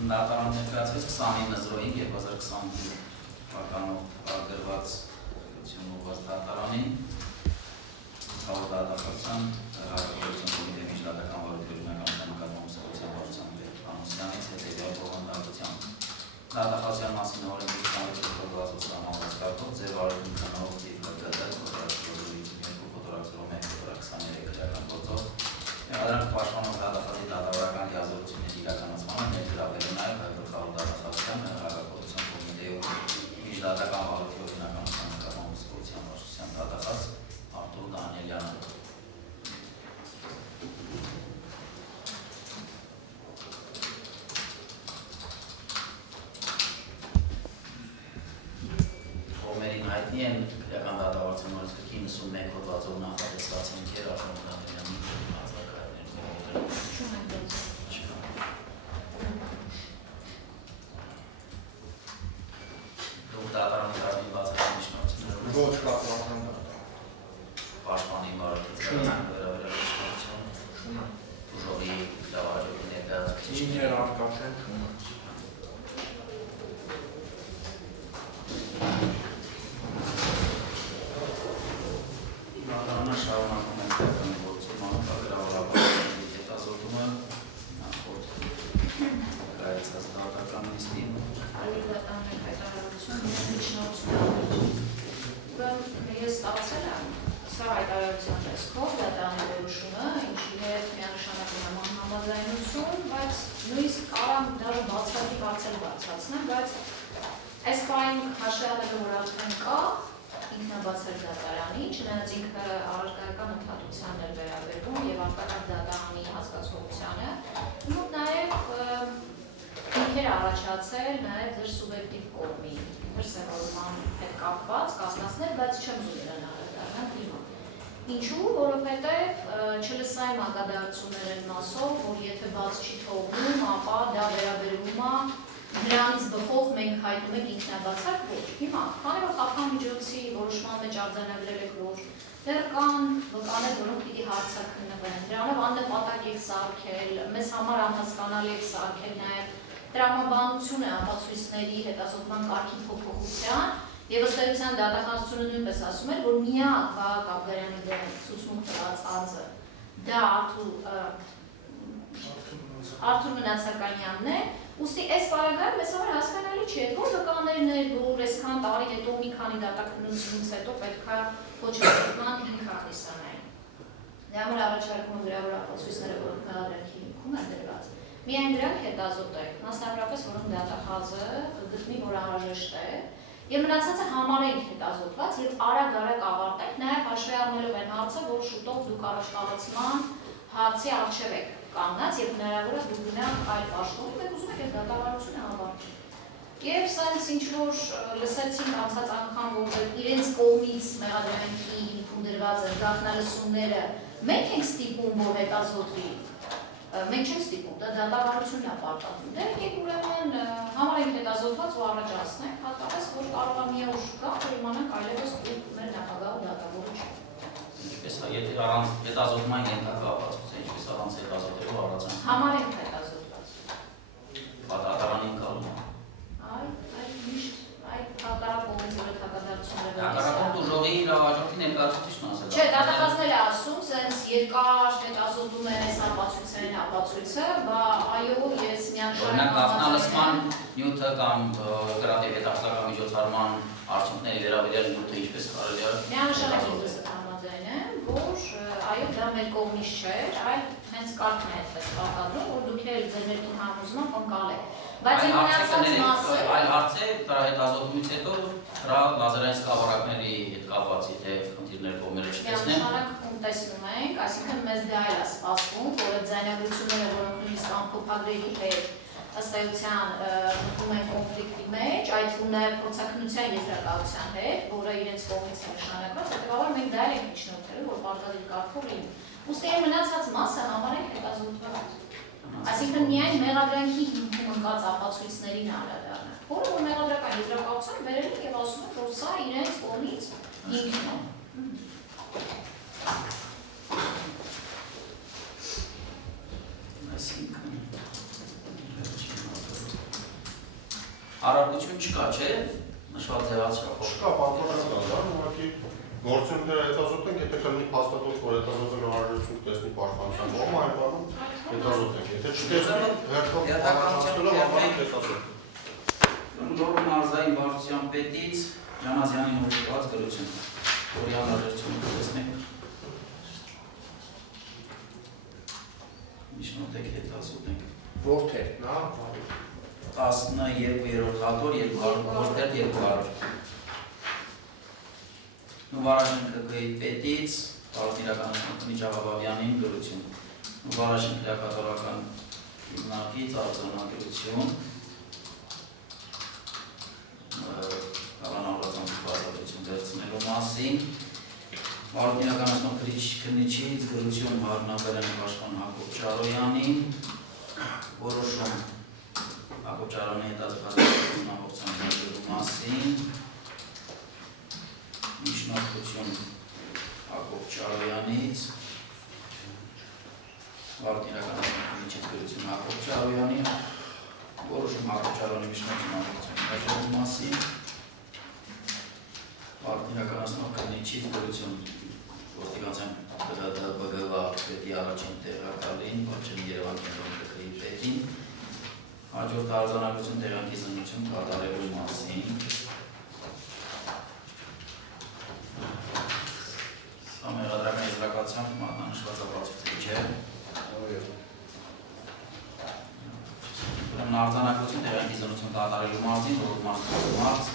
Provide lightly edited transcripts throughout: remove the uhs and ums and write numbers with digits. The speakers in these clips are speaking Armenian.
Դատարան ներկայացվեց 29/05/2020 թվականով գրված ուղղված դատարանին Դատախազության հարկավորության կոմիտեի միջդատական վարույթի օրինականության նկատմամբ ուսումնասիրության Անուսյանից հետևյալ բովանդակությամբ Դատախազության մասին օրենքի 26-րդ սահմանված կարգով ձեր վարույթի քննող դիտարկել ֆոտորակցորում 123 քրեական գործով Դրանք պաշտպանող դատախազի դատավարական լիազորությունների իրականացմանը ներգրավել է նաև գլխավոր դատախազության հարկավորության կոմիտեի միջդատական վարույթի օրինականության նկատմամբ ուսումնասիրության վարչության դատախազ Արտուր Դանիելյանը Ովմերին հայտնի են քրեական դատավարության օրենսգրքի 91 հոդվածով նախատեսված հիմքեր Արտուր Դանիելյանի Դուք դատարանի կազմված միջնորդություններով Ոչ կապվածան Պաշտպանի վարույթից վերաբերյալ իշխանություն ուժովի դավարժողի ներկայացուցիչ Իններ արկաշեն չունը Դատարանը շարունակում են քրեական գործում անհատագրավորաբար հետազոտումը նախորդ կայացած դատական նիստին Դատարանի հայտարարություն միջնորդություն ես ստացել եմ սա հայտարարության տեսքով դատարանի որոշումը, ինչի հետ միանշանակ ունեմ համաձայնություն, բայց նույնիսկ կարամ դեռ բացառիկ հարցեր բացացնեմ, բայց այս պահին հաշվառելու որ արդեն կա ինքնաբացել դատարանի, չնայած ինքը առարկայական ընդհատությանն էր վերաբերվում եւ արտակարգ դատարանի հասկացողությանը, ու նաեւ ինքեր առաջացել նաեւ ձեր սուբյեկտիվ կողմի դրսևորման հետ կապված կասկածներ, բայց չեմ ուզում նրան դառնալ դիմա։ Ինչու, որովհետեւ չլսայի մակադարձություններ են մասով, որ եթե բաց չի թողնում, ապա դա վերաբերվում է Նրանից բխող մենք հայտնում ենք ինքնաբացակ ոչ։ Հիմա, քանի որ խախտան միջոցի որոշման մեջ արձանագրել եք, որ դեռ կան վկաներ, որոնք պիտի հարցաքննվեն, դրանով աննպատակ եք սարքել, մեզ համար անհասկանալի եք սարքել նաև տրամաբանություն է ապացույցների հետազոտման կարգի փոփոխության, եւ ըստ էության դատախազությունը նույնպես ասում էր, որ միակ Վահագն Աբգարյանի դեմ ցուցմունք տված անձը դա Արթուր Մնացականյանն է, ուստի այս պարագայում մեզ համար հասկանալի չէ, որ վկաներն էր, որ այսքան տարի հետո մի քանի դատաքննությունից հետո պետք է փոչացման հիմքանի սանային։ Դրա համար առաջարկում գրավոր ապացույցները, որոնք մեղադրանքի հիմքում են դրված, միայն դրանք հետազոտեք, մասնավորապես որոնք դատախազը գտնի, որ անհրաժեշտ է, եւ մնացածը համարենք հետազոտված եւ արագ ավարտենք, նաեւ հաշվի առնելով այն հարցը, որ շուտով դուք առաջխաղացման հարցի առջև եք կանգնած եւ հնարավոր է դուք գնաք այլ պաշտոնի, մենք ուզում ենք այս դատավարությունը ավարտել։ Եվ սենց ինչ որ լսեցինք անցած անգամ, որ իրենց կողմից մեղադրանքի հիմքում դրված գաղտնալսումները մենք ենք ստիպում, որ հետազոտվի, մենք չենք ստիպում, դա դատավարությունն է պարտադրում։ Դե եկեք ուրեմն համարենք հետազոտված ու առաջացնենք, հատկապես որ կարող է մի օր գա, որ իմանանք այլևս դուք մեր նախագահը դատավորը չէ։ Ինչպես եթե առանց հետազոտման ենթակա ապացույց ինչպես առանց հետազոտելու առանց Համարենք հետազոտված։ Դատարանին կալում է։ Այ միշտ այդ հակառակողից որ հակադարձությունները Հակառակորդ ուժովի իրավաճառքի ներկայացուցիչն ասել։ Չէ, դատախազները ասում, սենց երկար հետազոտում են այս ապացույցը, բա այո, ես միանշանակ գաղտնալսման նյութը կամ օպերատիվ հետախուզական միջոցառման արդյունքների վերաբերյալ նյութը ինչպես կարելի է միանշանակ ես համաձայն եմ, որ այո, դա մեր կողմից չէր, այլ հենց կարգն է այդպես պարտադրում, որ դուք էլ ձեր ներքին համոզմամբ ընկալեք։ Բայց այն մնացած մասը այլ հարց է դրա հետազոտումից հետո դրա լազերային սկավառակների հետ կապված թե խնդիրներ կողմերը չտեսնեն։ Միանշանակ տեսնում ենք, այսինքն մեզ դա էլ է սպասվում, որ այդ ձայնագրությունները, որոնք նույնիսկ ամփոփագրերի հետ ըստ էության մտնում են կոնֆլիկտի մեջ, այդ թվում նաև փորձաքննության եզրակացության հետ, որը իրենց կողմից է նշանակված, հետևաբար մենք դա էլ ենք միջնորդելու, որ պարտադիր կարգով լինի։ Ուստի այն մնացած մասը համարենք հետազոտված։ Այսինքն միայն մեղադրանքի հիմքում ընկած ապացույցներին անդրադառնանք, որը որ մեղադրական եզրակացության վերել ենք եւ ասում ենք, որ սա իրենց կողմից հիմքն է։ Այսինքն Առարկություն չկա, չէ՞։ Նշված ձևաչափով։ Չկա պատմական կա, ուղղակի գործունեները հետազոտենք, եթե կլինի փաստաթուղթ, որ հետազոտելու հարաբերություն տեսնի պաշտպանության կողմը, այն բանում հետազոտենք։ Եթե չտեսնի, հերթով պատասխանելով համարենք հետազոտենք։ Լոռու մարզային վարչության պետից Ջանազյանին ուղղված գրություն, որի անհրաժեշտությունը տեսնենք։ Միջնորդեք հետազոտենք։ Որտե՞ղ։ Նա 12-րդ հատոր 200 որտեղ 200 Նուվարաշեն ԿԿ-ի պետից Պարոն Կնիչ Աղաբաբյանին գրություն Նուվարաշեն քրեակատորական հիմնարկից արձանագրություն Կալանավորածանց բազատություն վերցնելու մասին Պարոն Կնիչից գրություն Հարնաբերյանի պաշտպան Հակոբ Չարոյանին որոշում Հակոբ Չարոյանի հետազոտական ամբողջական մասին Միջնորդություն Հակոբ Չարոյանից Վարդինականացնիչից գրություն Հակոբ Չարոյանի որոշում Հակոբ Չարոյանի միջնորդություն ամբողջական մասին Վարդինականացնիչից գրություն ոստիկանության ԲԳՎ պետի առաջին տեղակալին Պարչենի Երևան կենտրոնի ԿԿ-ի պետին Հաջորդ արձանագրություն տեղանքի զննություն կատարելու մասին Ամերադրական եզրակացությամբ մատնանշված ապացույցի չէ Արձանագրություն տեղանքի զննություն կատարելու մասին որ մարզ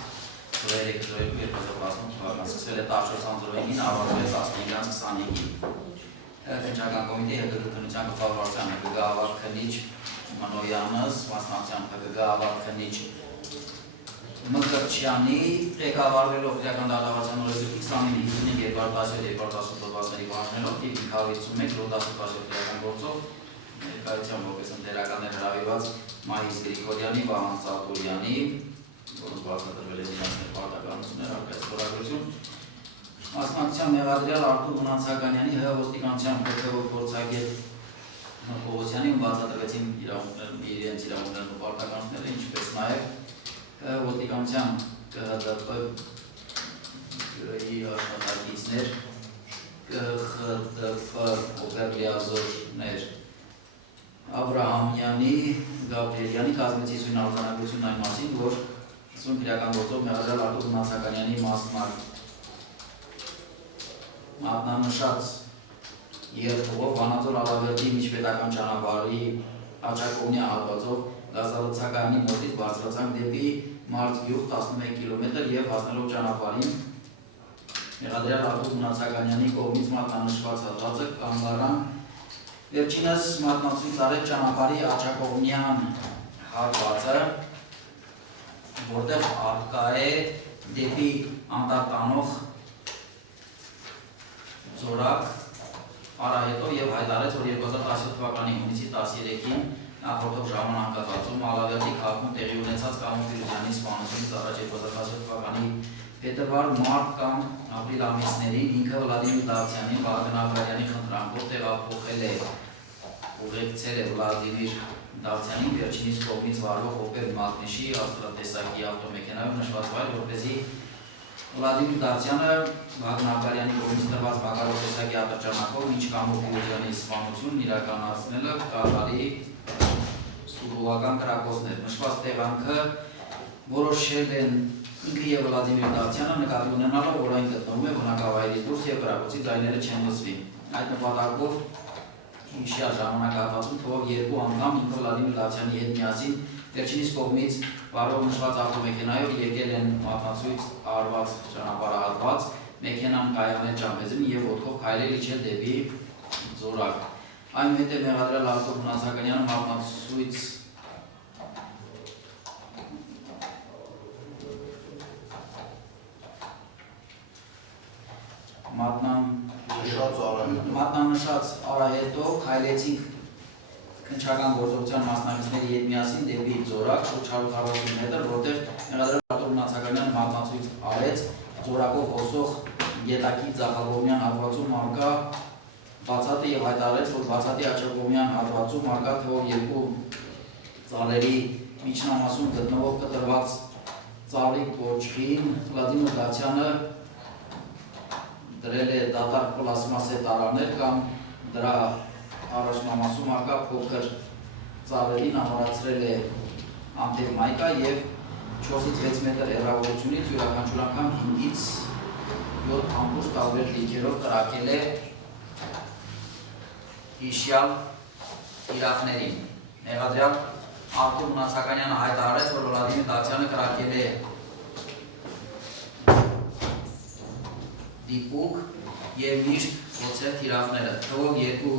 03-2018 թվականին սկսվել է 14-ին ավարտվել է 15-25-ին Հնչական կոմիտեի հետգրությունության գլխավոր վարչության ՀԳԳ ավարտ Քնիչ Մանոյանս, մասնակցությամբ ՀԳԳ ավարտ Քնիչ Մկրտչյանի ղեկավարվելով քրեական դատավարության օրենսգրքի 29-55-217-218 հոդվածների պահանջելով տիպ 551 լոդասուտվաշել քրեական գործով ներկայությամբ որպես ընտերականներ հրավիրված Մայիս Գրիգորյանի, Վահան Ծատուրյանի, որոնց բացատրվել է դրանց պարտականություններ արկայից խորագրություն Մասնակցության մեղադրյալ Արտուր Մնացականյանի ՀՀ ոստիկանության փոխգործագետ Պողոսյանի բացատրվեցին իրենց իրավունքներն ու պարտականությունները, ինչպես նաև ոստիկանության ԿՀԴՊ-ի աշխատակիցներ, ԿԽՏՖ օպերլիազորներ Աբրահամյանի, Գաբրիելյանի կազմեցի սույն արձանագրությունն այն մասին, որ սույն քրեական գործով մեղադրյալ Արտուր Մնացականյանի մատնանշած երթուղով Վանաձոր Ալավերդի միջպետական ճանապարհի Աչակովնյա հատվածով գազալցակայանի մոտից բարձրացանք դեպի Մարտգյուղ 11 կիլոմետր եւ հասնելով ճանապարհին մեղադրյալ Արտուր Մնացականյանի կողմից մատնանշված հատվածը կանգարան վերջինս մատնացույց արեց ճանապարհի Աչակովնյան հատվածը որտեղ արկա է դեպի Անտառ տանող Զորակ Արահետով եւ հայտարարեց, որ 2017 թվականի հունիսի 13-ին նախորդող ժամանակահատվածում Ալավերդի քաղաքում տեղի ունեցած Կամո Ֆիրուզյանի սպանությունից առաջ 2017 թվականի փետրվար, մարտ կամ ապրիլ ամիսներին ինքը Վլադիմիր Դավթյանի, Վահագն Աբրահամյանի խնդրանքով տեղափոխել է ուղեկցել է Վլադիմիր Դավթյանին վերջինիս կողմից վարվող Opel Magnus-ի ավտոտեսակի ավտոմեքենայով նշված վայր, որպեսզի Վլադիմիր Դավթյանը Վահագն Աբրահամյանի կողմից տրված բակարով տեսակի ատրճանակով մինչ Կամո Ֆիրուզյանի սպանությունն իրականացնելը կատարի ստուգողական կրակոցներ։ Նշված տեղանքը որոշել են ինքը եւ Վլադիմիր Դավթյանը նկատի ունենալով, որ այն գտնվում է բնակավայրից դուրս եւ կրակոցի ձայները չեն լսվի։ Այդ նպատակով Իշյա ժամանակահատվածում թվով 2 անգամ ինքը Վլադիմիր Դավթյանի հետ միասին վերջինիս կողմից վարող նշված ավտոմեքենայով եկել են մատնացույց արված ճանապարհահատված, մեքենան կայանել Ջամբեզին եւ ոտքով քայլել իջել դեպի Զորակ։ Այնուհետև մեղադրյալ Արտուր Մնացականյանը մատնացույց Մատնանշած արահետով քայլեցինք քննչական գործողության մասնակիցների հետ միասին դեպի Զորակ շուրջ 140 մետր, որտեղ մեղադրյալ Արտուր Մնացականյանը մատնացույց արեց Զորակով հոսող գետակի ձախակողմյան հատվածում արկա բացատը եւ հայտարարեց, որ բացատի աչակողմյան հատվածում արկա թվով 2 ծառերի միջնամասում գտնվող կտրված ծառի կոճղին Վլադիմիր Դացյանը դրել է դատարկ պլաստմասե տարաներ կամ դրա առաջնամասում արկա փոքր ծառերին ամրացրել է անթև մայկա և 4-ից 6 մետր հեռավորությունից յուրաքանչյուր անգամ 5-ից 7 ամբողջ տարբեր լիքերով կրակել է հիշյալ իրավներին։ Մեղադրյալ Արտուր Մնացականյանը հայտարարեց, որ Վլադիմիր Դացյանը կրակել է դիպուկ և միշտ խոցել թիրախները։ Թվով երկու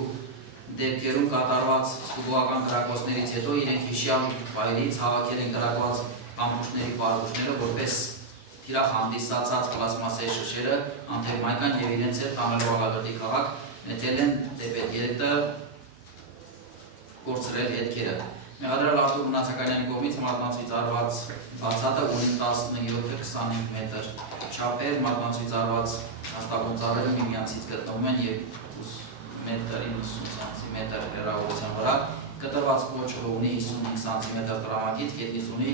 դեպքերում կատարված ստուգողական կրակոցներից հետո իրենք հիշյալ վայրից հավաքել են կրակված ամբուշների պարուշները, որպես թիրախ հանդիսացած պլաստմասե շշերը անթև մայկան և իրենց հետ տանելով աղագրդի քաղաք նետել են դեպետը կորցրել հետքերը։ Մեղադրյալ Արտուր Մնացականյանի կողմից մարտնացուից արված բացատը ունի 17-25 մետր չափեր, մարտնացուից արված հաստակում ծառերը միմյանցից գտնվում են 2 մետր 90 սանտիմետր հեռավորության վրա, կտրված կոճղը ունի 55 սանտիմետր տրամագիծ, գետնից ունի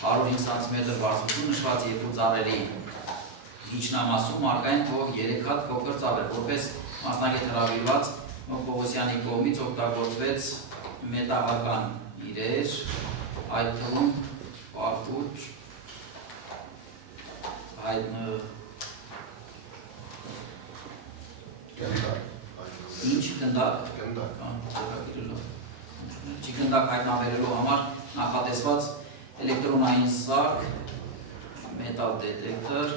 105 սանտիմետր բարձրություն, նշված երկու ծառերի միջնամասում առկա են թվով 3 հատ փոքր ծառեր, որպես մասնագետ հրավիրված Պողոսյանի կողմից օգտագործվեց մետաղական իրեր, այդ թվում պարտուճ, ինչ գնդակ հայտնաբերելու համար նախատեսված էլեկտրոնային սարք, մետալ դետեկտոր,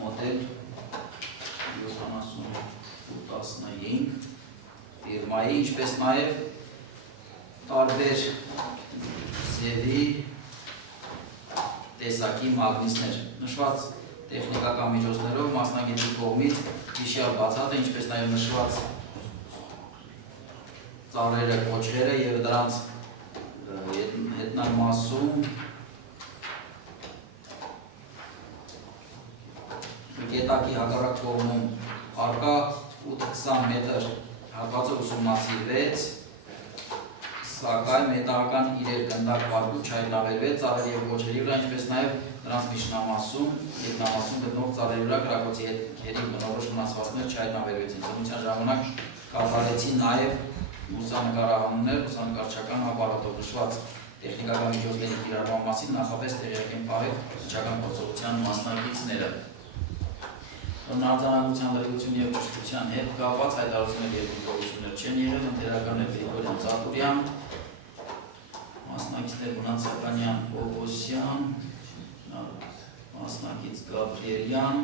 մոդել 7015 ֆիրմայի, ինչպես նաև տարբեր ձևի տեսակի մագնիսներ։ Նշված տեխնիկական միջոցներով մասնագետի կողմից հիշյալ բացատը, ինչպես նաև նշված ծառերը, կոճղերը և դրանց հետնամասում գետակի հակառակ կողմում առկա 8-20 մետր հատվածը ուսումնասիրվեց, սակայն մետաղական իրեր գնդակ պարուճ չհայտնաբերվեց ծառերի և կոճղերի վրա, ինչպես նաև նրանց միջնամասում գտնվող ծառերի վրա կրակոցի հետքերի բնորոշ վնասվածքներ չհայտնաբերվեցին։ Ծնության ժամանակ կատարվեցին նաև լուսանկարահանումներ լուսանկարչական ապարատով։ Նշված տեխնիկական միջոցների կիրառման մասին նախապես տեղյակ են պահել վիճական գործողության մասնակիցները։ Արձանագրության լրիվություն և ճշտության հետ կապված հայտարարություններ և դիտողություններ չեն եղել, ընկերականներ Գրիգորյան Ծատուրյան, մասնակիցներ Մնացականյան, Պողոսյան, մասնակից Գաբրիելյան,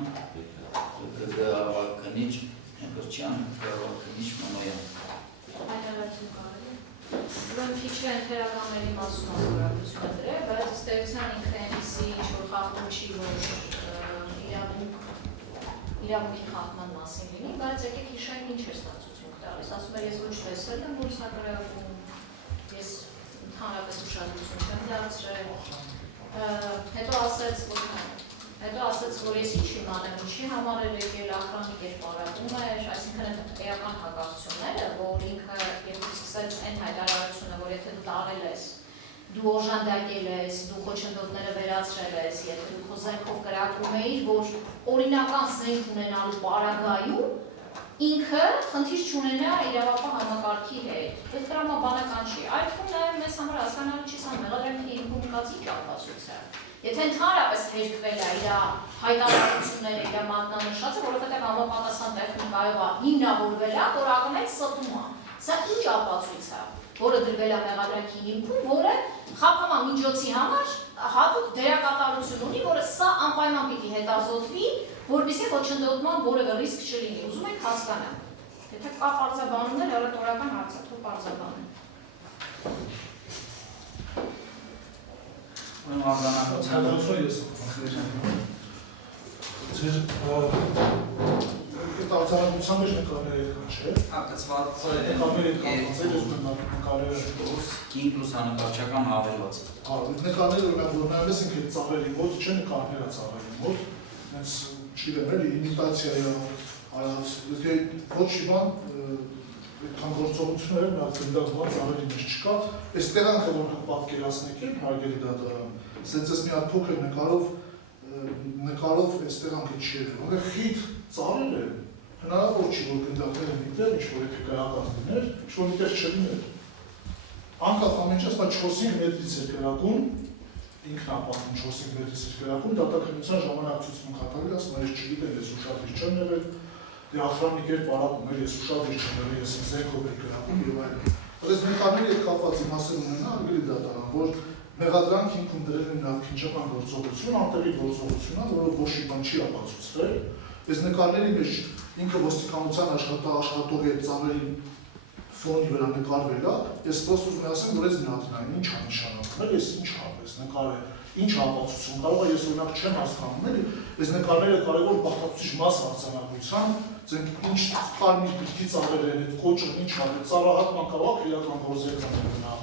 ԿԳ ավագ-քննիչ Մկրտչյան, ԿԳ ավագ-քննիչ Մանոյան։ Հայտարարություն կարելի է։ Ուրեմն քիչ է ընկերականների մասում ասորագրությունը դրել, բայց ըստ էության ինքը այնպիսի ինչ-որ խախտում չի, որ իրավունքի խախտման մասին լինի, բայց եկեք հիշենք ինչ է ստացություն տալիս։ Ասում է, ես ոչ տեսել եմ, որ սա գրավում, ես ընդհանրապես ուշադրություն չեմ դարձրել։ Հետո ասեց, որ ես ինչ իմանեմ, ինչի համար էր եկել, ախրանի կերպարակում էր, այսինքն այդ էական հակասությունները, որ ինքը երբ սկսեց այն հայտարարությունը, որ եթե դու տաղել ես, դու օժանդակել ես, դու խոչընդոտները վերացրել ես, եթե դու քո զենքով կրակում էիր, որ օրինական զենք ունենալու պարագայում ինքը խնդիր չունենա իրավապահ համակարգի հետ։ Այդ տրամաբանական չի։ Այդ թվում նաև մեզ համար հասկանալի չի սա մեղադրանքի հիմքում կացի ճապացույց է։ Եթե ընդհանրապես հերկվել է իր հայտարարությունները, իր մատնանշածը, որովհետև համապատասխան տեխնիկայով հիմնավորվել է, որ ակնհայտ ստում է։ Սա ինչ ապացույց է, որը դրվել է մեղադրանքի հիմքում, որը խափանման միջոցի համար հատուկ դերակատարություն ունի, որը սա անպայման պիտի հետազոտվի, որպեսզի խոչընդոտման որևէ ռիսկ չլինի։ Ուզում եք հասկանալ։ Եթե կա պարզաբանումներ, հեռատորական հարց է, թող պարզաբանեն։ Այդ արձանագրության մեջ նկարները եկան, չէ՞։ Հակացված կինք լուսանկարչական հավելված։ Նկարները օրինակ որ նայես ինքը ծառերի մոտ չէ նկարները ծառերի մոտ, հենց չգիտեմ էլի իմիտացիա է, եթե ոչ մի բան այդքան գործողությունները մի հատ գնդակված ավելի մեջ չկա, այս տեղանքը, որ պատկերացնեք եք, հարգելի դատարան, սենց ես մի հատ փոքր նկարով այս տեղանքը չի եղել, որտեղ խիտ ծառեր են, հնարավոր չի, որ գնդակները միտեղ, ինչ-որ եթե կրակած լիներ, ինչ-որ միտեղ չլիներ։ Անկախ ամեն չես, բայց 4-5 մետրից էր կրակում, ինքն ապատում 4-5 մետրից էր կրակում, դատաքննության ժամանակ ցուցմունք կատարել, ասում ես չգիտեմ, ես ուշադիր չեմ եղել, դե ախրամնիկ էր պարապում էր, ես ուշադիր չեմ եղել, ես զենքով էր կրակում եւ այլն։ Բայց նկարների հետ կապված իմաստը ունենա արգելի դատարան, որ մեղադրանք ինքում դրել են քննչական գործողություն, անտեղի գործողություն է, որով ոչ մի բան չի ապացուցվել։ Այս նկարների մեջ ինքը ոստիկանության աշխատող է ծավալի ֆոնի վրա նկարվել է, ես պրոստը ուզում ասեմ, որ այս միատնային ինչ է նշանակում, ես ինչ է, այս նկարը ինչ ապացուցում կարող է, ես օրինակ չեմ հասկանում, այս նկարները կարևոր բաղկացուցիչ մաս արձանագրության, ինչ կարմիր գրքի ծավալը են, այդ կոճը ինչ է, ծառահատման կարող իրական գործերն են նա,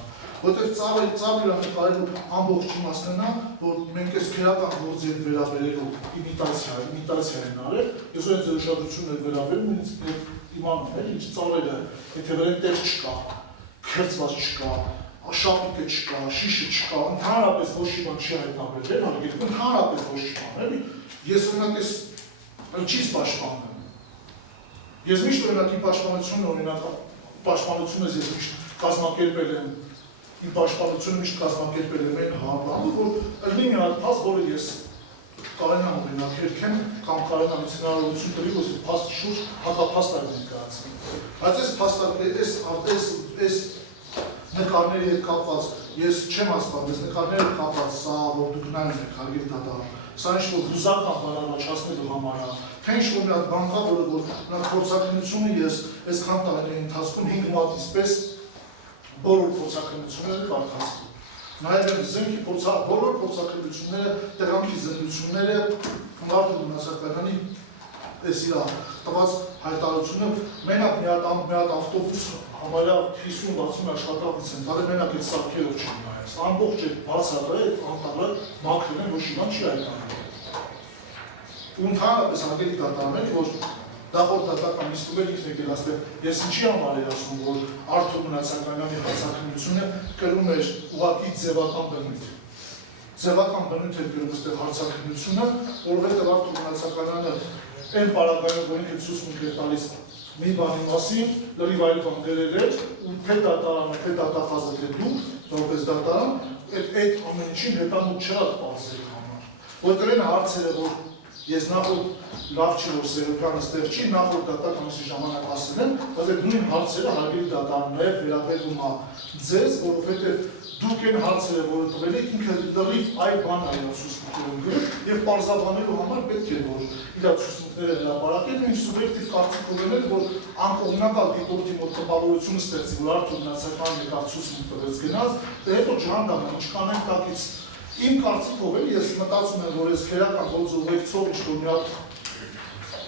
որտեղ ծավալը նկարելու ամբողջ իմաստն է, որ մենք այս քերական գործի հետ վերաբերելու իմիտացիա են արել, ես որ այս ուշադրությունն է վերաբերում, իմանում է, ինչ ծավալը, եթե վերեն տեղ չկա, քերծված չկա, շապիկը չկա, շիշը չկա, ընդհանրապես ոչ մի բան չի հայտնաբերվել, ընդհանրապես ոչ մի բան, ես օրինակ ես ինչի՞ց պաշտպանում եմ։ Ես միշտ օրինակ իմ պաշտպանությունը, օրինակ պաշտպանությունս ես միշտ կազմակերպել եմ, իմ պաշտպանությունը միշտ կազմակերպել եմ այն հարաբերությամբ, որ ըլլի մի հատ փաստ, որը ես կարենամ օրինակ երկեմ կամ կարենամ ինձ հնարավորություն տվի, որ ես փաստի շուրջ հակափաստ ներկայացնեմ։ Բայց այս նկարների հետ կապված, ես չեմ հասկանում, այս նկարների հետ կապված, սա որ դուք նայում եք հարգելի դատարան, սա ինչ-որ հուզական բան առաջացնելու համար է, թե ինչ-որ մի հատ բան կա, որը փորձաքննությունը ես այսքան տարիների ընթացքում 5 մատից պես բոլոր փորձաքննությունները կարդացրի։ Նաև զենքի բոլոր փորձաքննությունները, տեղանքի զննությունները, մարդու մնացակայանի այս իր տված հայտարարությունը, մենակ մի հատ ավտոբուս համարյա 50-60 աշխատակից են, դարի մենակ այդ սարքերով չի նայես, ամբողջ այդ բացատը, անտավը մաքրել են, ոչ իման չի հայտարարել։ Ու ընդհանրապես հարգելի դատարաններ, որ դախորդ դատական նիստում ինքն եկել ասել, ես ինչի համար էր ասում, որ Արթուր Մնացականյանի հարցաքննությունը կրում էր ուղղակի ձևական բնույթ։ Ձևական բնույթ էր կրում այստեղ հարցաքննությունը, որովհետև Արթուր Մնացականյանը այն պարագայում, որ ինքը ցուցմունք էր տալիս մի բանի մասին, լրիվ այլ բան գրել էր, ու թե դատարանը, թե դատախազը, թե դուք, որպես դատարան, այդ ամեն ինչին հետամուտ չրակ պարզելու համար։ Որտեղ այն հարցերը, որ ես նախորդ լավ չի, որ Սերոկյանը ստեղ չի, նախորդ դատականի ժամանակ ասել եմ, բայց այդ նույն հարցերը հարգելի դատարան նաև վերաբերում է ձեզ, որովհետև դուք այն հարցերը, որը տվել եք, ինքը լրիվ այլ բան է իր ցուցմունքներում գրել, եւ պարզաբանելու համար պետք է որ իր ցուցմունքները հրապարակեն, ինչ սուբյեկտիվ կարծիքով են, որ անկողմնակալ դիտորդի մոտ տպավորություն ստեղծի, որ Արթուր Մնացականյանը եկավ ցուցմունք տվեց գնաց, դե հետո ջանդամը ինչ կանեն տակից իմ կարծիքով էլ ես մտածում եմ, որ այս քերական գործողությունով ինչ-որ մի հատ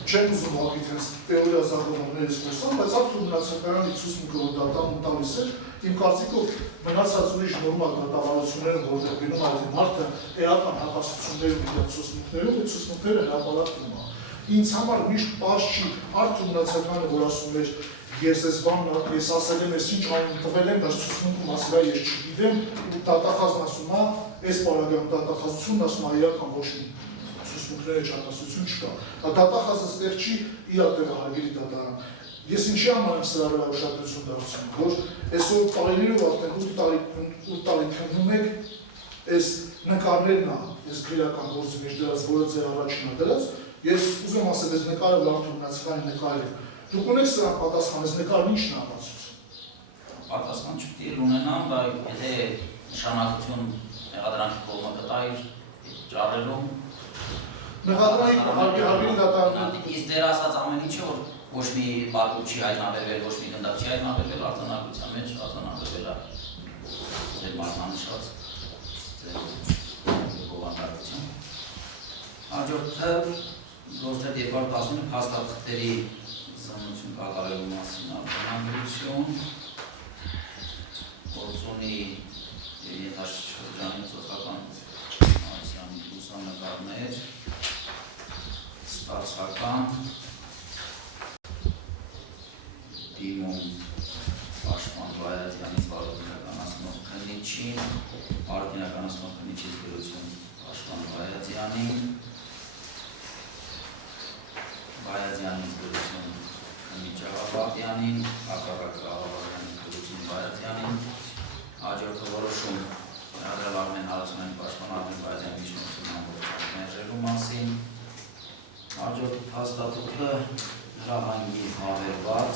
չեմ ուզում ուղղակի տենց թեորիա զարգացումներից խոսամ, բայց Արթուր Մնացականյանի ցուցմունքը որ դատան տալիս էր, իմ կարծիքով մնացած ուրիշ նորմալ դատավարությունները, որտեղ գնում է այդ մարդը էական հակասություններում իր ցուցմունքներով, այդ ցուցմունքները հրապարակվում է։ Ինձ համար միշտ պարզ չի Արթուր Մնացակյանը, որ ասում էր ես այս բանն ես ասել եմ, ես ինչ անուն տվել եմ, բայց ցուցմունքում ասել է ես չգիտեմ, ու դատախազն ասում է, այս պարագայում դատախազությունն ասում է իրական ոչ մի ցուցմունքների չհակասություն չկա։ Դատախազը ստեղ չի իր տեղը հարգելի դատարան։ Ես ինչի համար եմ սրա վրա ուշադրություն դարձնում, որ այսօր տարիներով արդեն 8 տարի քննում եք այս նկարներն է, այս քրեական գործի մեջ դրած, որը ձեր առաջին է դրած, ես ուզում ասել, այս նկարը որ Արթուր Մնացակյանի նկարը դուք ունեք սրան պատասխան, այս նկարն ի՞նչն է ապացուցում։ Պատասխան չպետք է ունենամ, բայց եթե նշանակություն մեղադրանքի կողմը կտա իր ճարելում մեղադրանքի հարգելի դատարան իսկ դեր ասած ամեն ինչը որ ոչ մի բարգուտ չի հայտնաբերվել, ոչ մի գնդակ չի հայտնաբերվել, արձանագրության մեջ արձանագրվել է ձեր մարմնանշած ձեր բովանդակություն։ Հաջորդը գործեր 215 հաստատքների զննություն կատարելու մասին արձանագրություն, գործունի ենթաշրջանի ծոցական անցյալի լուսանկարներ, ստացական դիմում քննիչին, Արոտ իրականացնող քննիչից գրություն Պաշտպան Բայազյանին, Բայազյանից գրություն քննիչ Աղաբաբյանին, հակառակը Աղաբաբյանից գրություն Բայազյանին, հաջորդը որոշում Հադրալ Արմեն Հարությունյանի պաշտպան Արմեն Բայազյանի միջնորդություն ամբողջական մերժելու մասին, հաջորդը փաստաթուղթը հրահանգի հավելված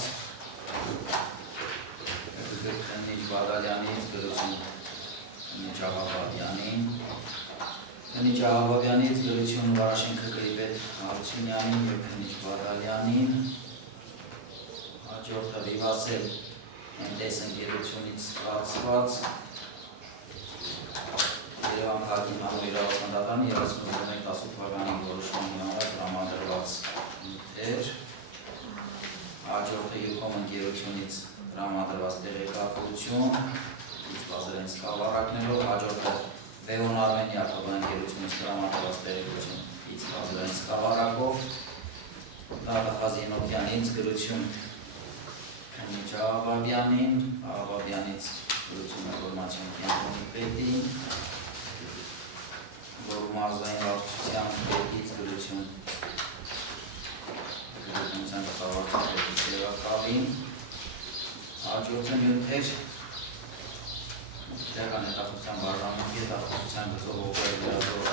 քննիչ Բադալյանից գրություն քննիչ Աղաբաբյանին, քննիչ Աղաբաբյանից գրություն Վարաշեն ՔԿ-ի պետ Հարությունյանին և քննիչ Բադալյանին, հաջորդը Վիվասել Ենտես ընկերությունից ստացված Երևան քաղաքի հանուն իրավասան դատարանի 31/18 թվականի որոշումի համար տրամադրված նյութեր, հաջորդը Յուքոմ ընկերությունից տրամադրված տեղեկատվություն, բազային սկավառակներով, հաջորդը Վեոն Արմեն Յակոբ ընկերությունից տրամադրված տեղեկատվություն, բազային սկավառակով, Դատախազ Ենոքյանից գրություն քննիչ Աղաբաբյանին, Աղաբաբյանից գրություն ինֆորմացիոն կենտրոնի պետին, Մարզային վարչության պետից գրություն գրությունության կատարվածության պետից տեղակալին, հաջորդը նյութեր իրական հետախուզության բաժանմունքի հետախուզության գծով օգտվել լիազոր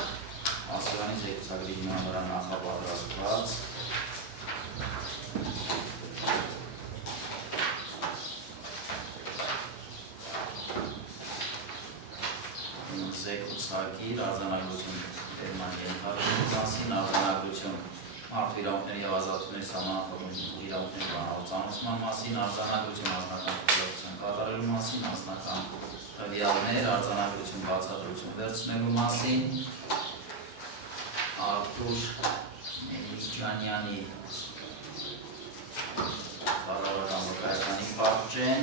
ասյուրանից եկուցագրի հիման վրա նախապատրաստված զեկուցագիր, արձանագրություն Տերման ենթարկելու մասին, արձանագրություն մարդու իրավունքների և ազատությունների սահմանափակում իրավունքների բանալուծանուցման մասին, արձանագրություն անձնական փոխադրության կատարելու մասին, անձնական տվյալներ, արձանագրություն բացատրություն վերցնելու մասին, Արտուր Մելիջանյանի ծառայական վկայականի պատճեն,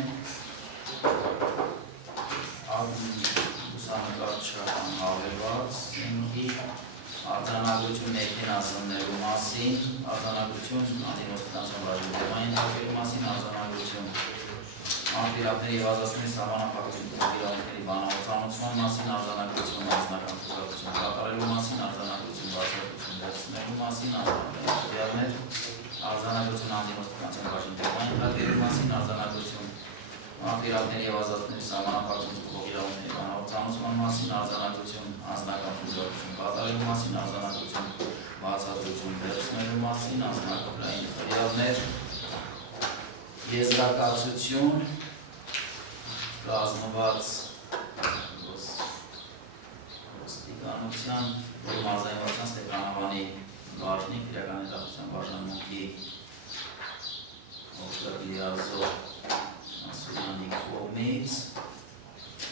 Ուսանկարչական հավելված սենքի, արձանագրություն մեքենա զննելու մասին, արձանագրություն անձինոստիկանցիոն բաժնետեղային ենթարկելու մասին, արձանագրություն մարդու իրավունքների և ազատությունների սահմանափակում իրավունքների բանալուծանուցման մասին, արձանագրություն անձնական փոխադրություն կատարելու մասին, արձանագրություն բացատրություն վերցնելու մասին, անձնական տվյալներ, արձանագրություն անձինոստիկանցիոն բաժնետեղային ենթարկելու մասին, արձանագրություն մարդու իրավունքների և ազատությունների սահմանափակում իրավունքների բանալուծանուցման մասին, արձանագրություն անձնական փոխադրություն կատարելու մասին, արձանագրություն բացատրություն վերցնելու մասին, անձնակրային տվյալներ, եզրակացություն կազմված ոստիկանության մարզային վարչության Ստեփանավանի բաժնի իրական հետախուզության բաժանմունքի օգտագործող Ասուրյանի կողմից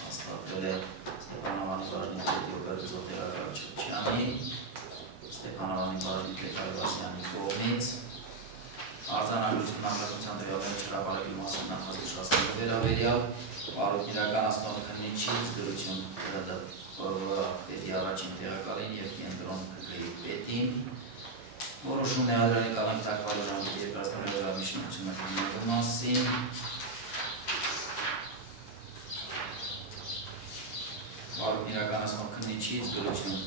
հաստատվել է Ստեփանավանի բաժնի պետ Գորգոզով տեղակալ Չիչյանի, Ստեփանավանի բաժնի պետ Այվազյանի կողմից արձանագրություն նախագծության տվյալների չհրապարակելու մասին նախազգուշացնելու վերաբերյալ Արոտ իրականացնող քննիչից գրություն պետի առաջին տեղակալին և կենտրոն ՔԳ-ի պետին, որոշում Նեհադրալի քաղաքի թագվարի ժամկետի երկրացնելու միջնորդությունը քննելու մասին, Արոտ իրականացնող քննիչից գրություն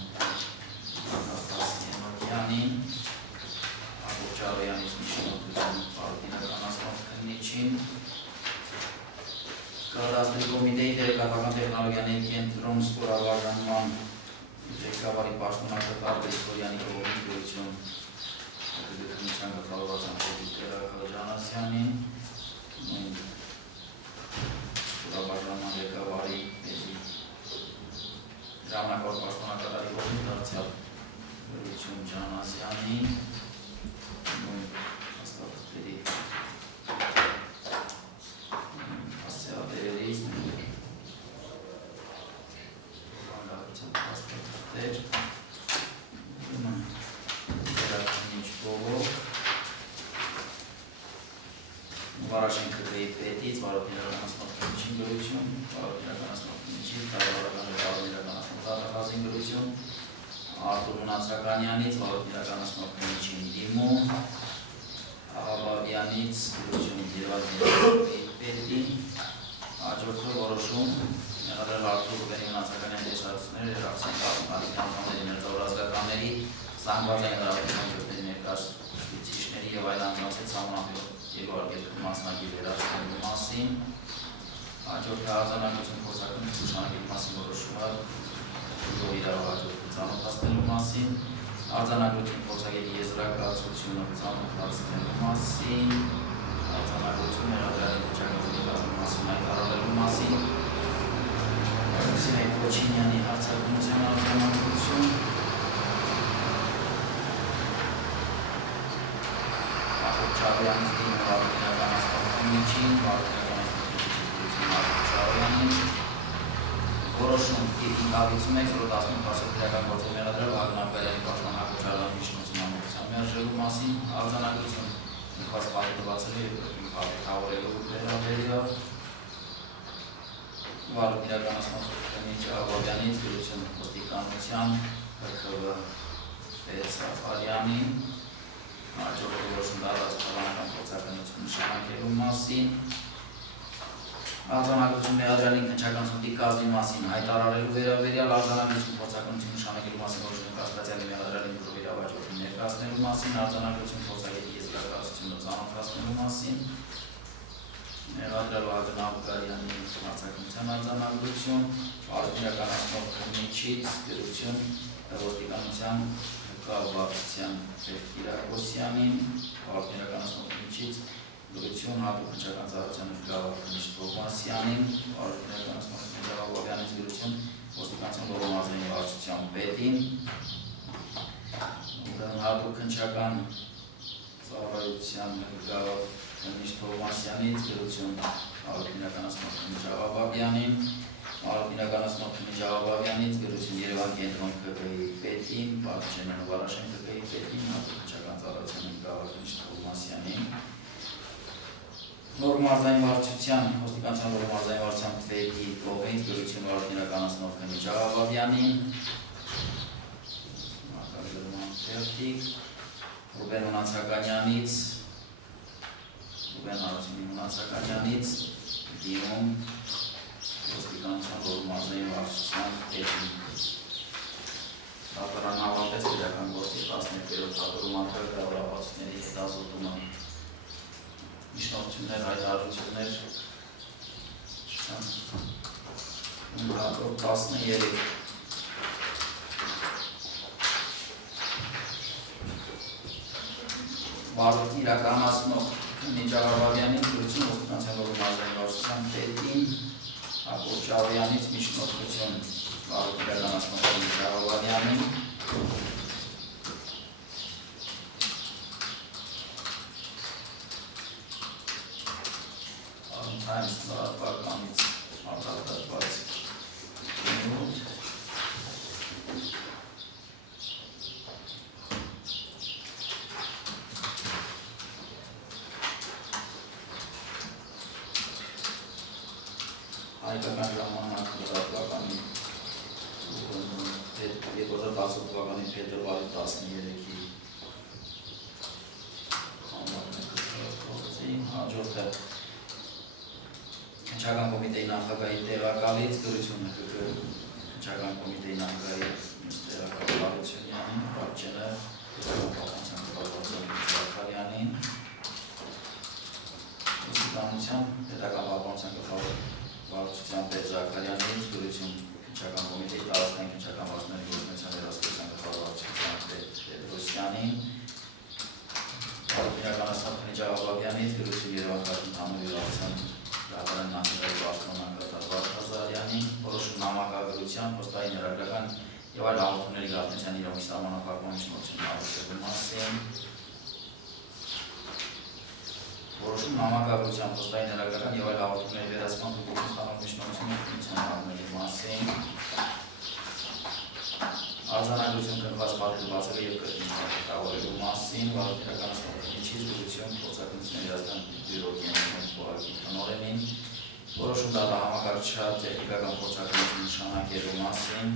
Ենոքյանին, Աղոջարոյանից միջնորդություն Արոտ իրականացնող քննիչին, Կադաստրի կոմիտեի տեղեկատվական տեխնոլոգիաների կենտրոն ստորաբաժանման ղեկավարի պաշտոնակատար Գրիգորյանի կողմից գրություն քննության գլխավորության պետի տեղակալ Ջանասյանին, ստորաբաժանման ղեկավարի պետի ժամանակավոր պաշտոնակատարի կողմից դարձյալ գրություն Ջանասյանին, հաստատությունների հասցեատերերից հանգատության հաստատություններ վերաքննիչ կողով Վարաշեն ՔԳ-ի պետից Արոտ իրականացնող քննիչին գրություն, Արոտ իրականացնող քննիչին կառավարական իրականացնող դատախազին գրություն, Արտուր Մնացականյանից Արոտ իրականացնող քննիչին դիմում, Աղաբաբյանից գրություն Երևանի պետին, հաջորդը որոշում Նեհադրալ Արտուր զանգված են հրավիրման գտնի ներկայացուցիչների եւ այլ անձանց համանախագահ մասնակի վերահսկելու մասին, հաջորդը արձանագրություն փորձարկում նշանակելու մասին որոշումը իրավահաջորդի ծանոթացնելու մասին, արձանագրություն փորձագետի եզրակացությունը ծանոթացնելու մասին, արձանագրություն մեղադրյալի վիճակագրի կազմի մասին հայտարարելու մասին, Սիրայի Կոչինյանի հարցակնության արձանագրություն, Չավյանից դիմը վարդինական աստղությունիչին, վարդինական աստղությունիչին Չավյանին, որոշում ինքավիցում եք 015 իրական գործով մեղադրել Հագնապարյանի պաշտպան Հակոչարյանի իշխանության ամբողջությամբ մերժելու մասին, արձանագրություն նկված պատմվածելու եւ ինքավիթավորելու վերաբերյալ, վարույթ իրականացման խնդրի Ջավաբյանից գրություն ոստիկանության ՀՔՎ Սաֆարյանին, հաջորդ որոշում դարձած քաղաքական փորձականություն նշանակելու մասին, արձանագրություն մեղադրյալին քննչական սուտի կազմի մասին հայտարարելու վերաբերյալ, արձանագրություն փորձականություն նշանակելու մասին որոշում կասկածյալի մեղադրյալին բուժովի իրավաճառքին ներկայացնելու մասին, արձանագրություն փորձագետի եզրակացությունը ծանոթացնելու մասին, մեղադրյալ Վահագն Աբուկարյանի հարցակնության արձանագրություն, վարույթ իրականացնող քննիչից գրություն ոստիկանության Վարդության Կիրակոսյանին, վարույթ իրականացնող քննիչից գրություն հատուկ քննչական ծառայության գլխավոր Թովմասյանին, վարույթ իրականացնող Ջավաբյանից գրություն ոստիկանության լոռու մարզերի վարչության պետին, հատուկ քննչական ծառայության գլխավոր Քննիչ Թովմասյանից գրություն վարույթ իրականացնող Ջավաբյանին, վարույթ իրականացնող Ջավաբյանից գրություն Երևան կենտրոն ԿԿ-ի պետին, Պատշենյան Վարաշեն ԿԿ-ի պետին, հատուկ քննչական ծառայության գլխավոր Քննիչ Թովմասյանին, Լոռու մարզային վարչության ոստիկանության Լոռու մարզային վարչության պետի կողմից գրություն վարույթ իրականացնող Քննիչ Ջավաբյանին, Ռուբեն Մնացականյանից դիմում ոստիկանության Լոռու մարզային վարչության պետին։ Դատարանը ավարտեց քրեական գործի 12-րդ հատորում արտահայտությունների հետազոտումը, միջնորդություններ, հայտարարություններ, հատոր 13 վարույթ իրականացնող Քննիչ Ջավաբյանին գրություն ոստիկանության Լոռու մարզային վարչության պետին, Հակոչարյանից միջնորդություն վարույթ իրականացնող Քննիչ Ջավաբյանին, Times լրատվականից արտահայտված Հայկական ժամանակ լրատվականի 2010 թվականի փետրվարի 13-ի հաջորդը Քննչական կոմիտեի նախագահի տեղակալից գրությունը Քննչական կոմիտեի նախագահի տեղակալ Հարությունյանին, Վարչենը Պետական Զաքարյանին, ոստիկանության Պետական գլխավոր վարչության պետ Զաքարյանից գրություն Քննչական կոմիտեի տարածքային քննչական վարչությունների գործունեության վերահսկողության գլխավոր վարչության պետ Պետրոսյանին, վարույթ իրականացնող Քննիչ Ջավաբյանից գրություն Երևան Հանրի վարչության Դատարան նախագահի պաշտպան Անկատար Վարդազարյանին, որոշում նամակագրության, պոստային հրագրական եւ այլ հաղորդումների գաղտնիության իրավունքի սահմանափակման միջնորդություն հարցերու մասին, որոշում նամակագրության, պոստային հրագրական եւ այլ հաղորդումների վերահսկման թույլտվություն ստանալու միջնորդությունը հարցերու մասին, արձանագրություն կնքված պատիժ բացելու եւ կրկին հետավորելու մասին, վարույթ իրականացնող քննիչից գրություն փորձակնությունների ազգային բյուրոյի տնօրենին, որոշում դատահամակարգչահար տեխնիկական փորձակնություն նշանակելու մասին,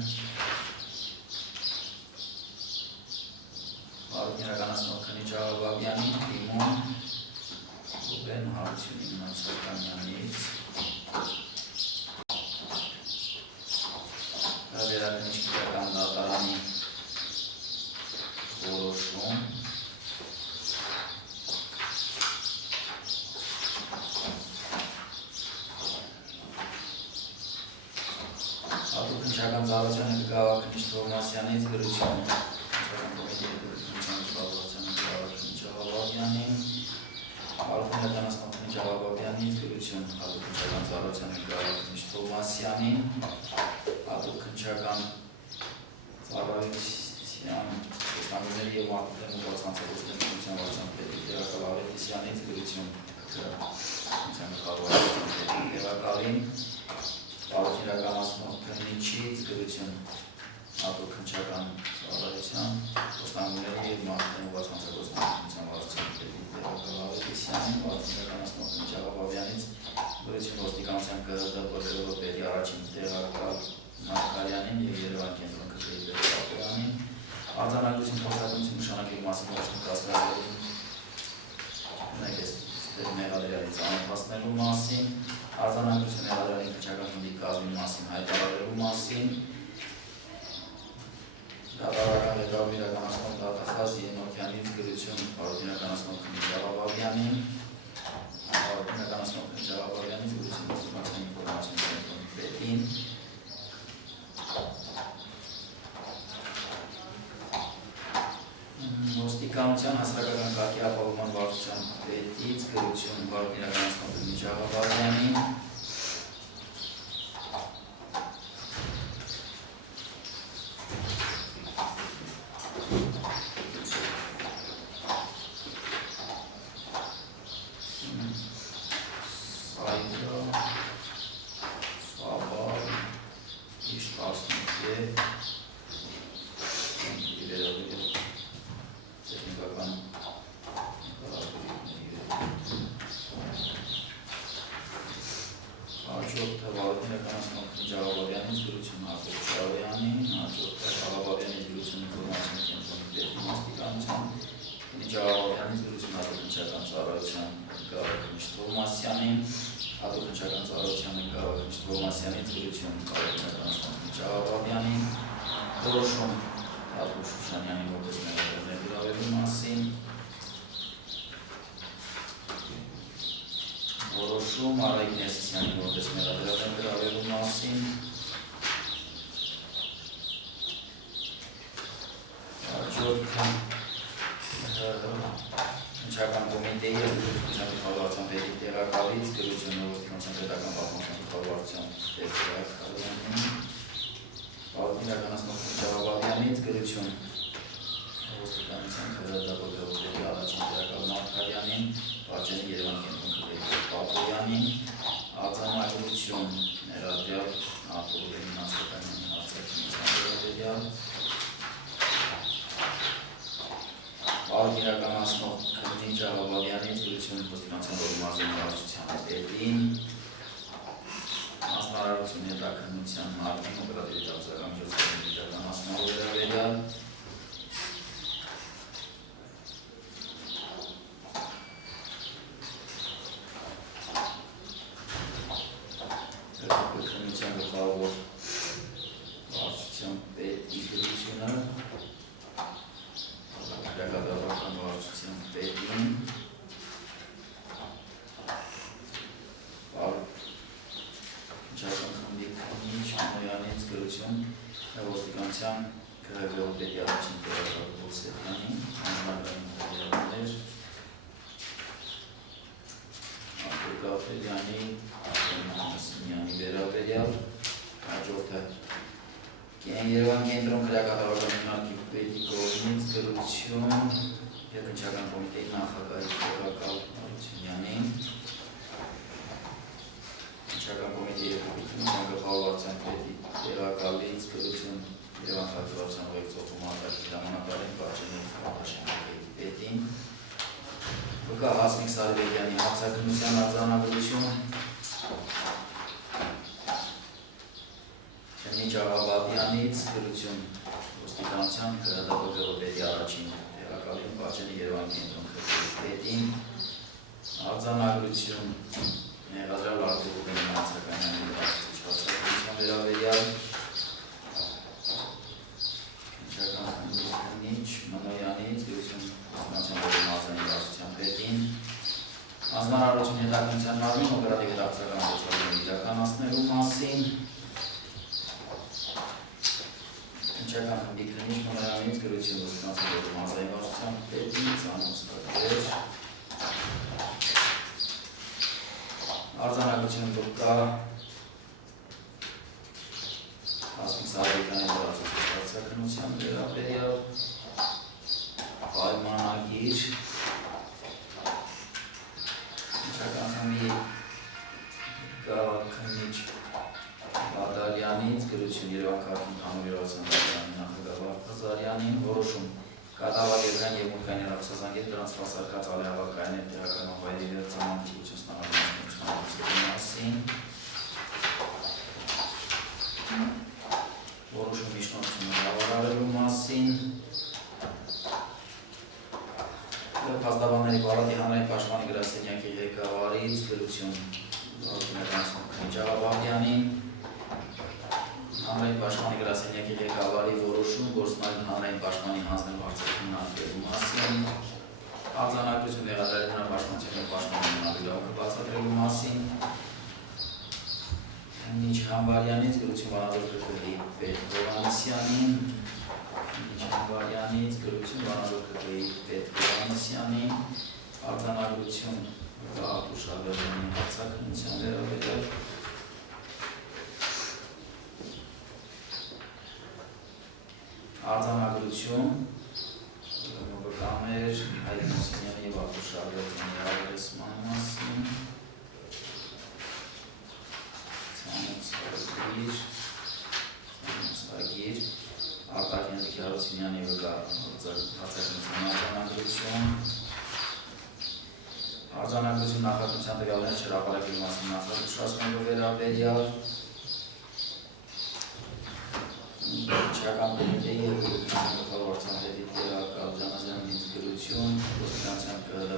վարույթ իրականացնող Քննիչ Ջավաբյանին դիմում Ռուբեն Մնացականյանից, վերաքննիչ քրեական դատարանի Քննչական ծառայության ղեկավար Թովմասյանից գրություն քննչական կոմիտեի քննչական ծառայության ղեկավար Ջավաբյանին Արփինականացնող Ջավաբյանից գրություն հատուկ քննչական ծառայության ղեկավար Թովմասյանին հատուկ քննչական ծառայության ղեկավարների եւ մարդու հանցագործների քննչական վարչության պետի Տերակալ Ավետիսյանից գրություն քննչական կառավարության ղեկավարին Պարոն իրականացնող քննիչից գրություն հատուկ քննչական ծառայության ոստանուների եւ մարդու հանցագործների քննչական վարչության պետի Տերակալ Ավետիսյանին Պարոն իրականացնող Ջավաբյանից գրություն ոստիկանության ԿՀԴ պետի առաջին տեղակալ Մարկարյանին եւ Երևան կենտրոն քրտերի պետի Արձանագրություն փոխադրություն նշանակելու մասին առաջին կազմակերպելու մեղադրյալից անփաստելու մասին, արձանագրություն մեղադրյալի քննչական խմբի կազմի մասին հայտարարելու մասին, դատարանական ղեկավար իրականացնող դատախազ Ենոքյանից գրություն Պարոն իրականացնող Ջավաբյանին, Պարոն իրականացնող Ջավաբյանից գրություն ոստիկանության ինֆորմացիոն կենտրոնի պետին, ոստիկանության հասարակական կարգի ապահովման վարչության պետից գրություն Պարոն իրականացնող Ջավաբյանին, քննչական կոմիտեի քննչական խաղացան պետի տեղակալից գրություն ոստիկանության պետական պատմական խաղացան տեղակալին Պարոն իրականացնող Ջավաբյանից գրություն ոստիկանության քրդապետի առաջին տեղակալ Մարկարյանին Պաչենի Երևան կենտրոն քրդերի Պապոյանին արձանագրություն ներառյալ ապօրինի մասնակցության հարցակցության Պարոն իրականացնող քննիչ Ջավաբյանից գրություն ոստիկանության ռոմազին վարչության պետին մասնարարություն հետաքննության մարդին օպերատիվ դարձական միջոցառումների իրականացնելու վերաբերյալ քննության գլխավոր վարչության պետի գրությունը Դերակալական վարչության պետին քննչական խմբի քննիչ Մանոյանից գրություն ոստիկանության ԿՀԳ պետի առաջին տեղակալ Հովսեփյանին անհրաժեշտ materiալներ Աբուգաֆերյանի Ասիմյանի վերաբերյալ հաջորդը Երևան կենտրոն քրեակատարական հիմնարկի պետի կողմից գրություն եւ քննչական կոմիտեի նախագահի տեղակալ Արությունյանին քննչական կոմիտեի քննչական գլխավոր պետի տեղակալից գրություն Երևան քաղաքացիական ուղեկցողում արտաքին ժամանակային Պաչենի պետին ՎԿ Հասմիկ Սարիբեկյանի հանցագործության արձանագրություն Քննիչ Ջավաբյանից գրություն ոստիկանության ԿՀԴ պետի առաջին տեղակալին Պաչենի Երևան կենտրոն քրտերի պետին արձանագրություն մեղադրյալ Արտուղի Մանցականյանի հանցագործության վերաբերյալ քննչական քննիչ Մանոյանից գրություն ոստիկանության ռոմազին վարչության պետին Հանձնարարություն հետաքննության մարմին օպերատիվ դարձական գործողությունների իրականացնելու մասին Քննչական խմբի քննիչ Մոնոյանից գրություն ոստիկանության մարզային վարչության պետի ծանոթ արձանագրություն կա Հասմիկ Սարավիկյանի լրացուցիչ հարցաքննության վերաբերյալ պայմանագիր քննչական խմբի քննիչ Բադալյանից գրություն Երևան քաղաքի հանուն երաժշտության դատարանի նախագահ Վարդազարյանին որոշում կատարվագերային եւ մուտքային հեռախոսազանգեր դրանց սպասարկած ալիհավաքային եւ տեղական վայրերի ծանոթություն ստանալու մասին որոշում միջնորդությունը հավարարելու մասին Փաստաբանների պալատի հանրային պաշտպանի գրասենյակի ղեկավարից գրություն Քննիչ Հանրային պաշտպանի գրասենյակի ղեկավարի որոշում գործնային հանրային պաշտպանի հանձնելու հարցերու մասին, արձանագրություն դեղադրելու նրա պաշտպանության և պաշտպանի մնալիրավունքը բացատրելու մասին, Քննիչ Համբարյանից գրություն Վանաձոր ԿԿՀ-ի պետ Հովհաննիսյանին, Քննիչ Համբարյանից գրություն Վանաձոր ԿԿՀ-ի պետ Հովհաննիսյանին, արձանագրություն Հատուշ Ալբերտյանի հարցաքննության վերաբերյալ արձանագրություն վկաներ Հայկ Մոսինյանի և Արտուշ Ալբերտյանի հարցման մասին ցանոթագիր Արտակ Հենրիկ Հարությունյանի հարցաքննության արձանագրություն արձանագրություն նախագծության տվյալներ հրապարակելու մասին նախաձեռնելու վերաբերյալ Քննչական կոմիտեի և գլխավորության պետի Տերակալ Ջանազյանից գրություն ոստիկանության ԿՀԴ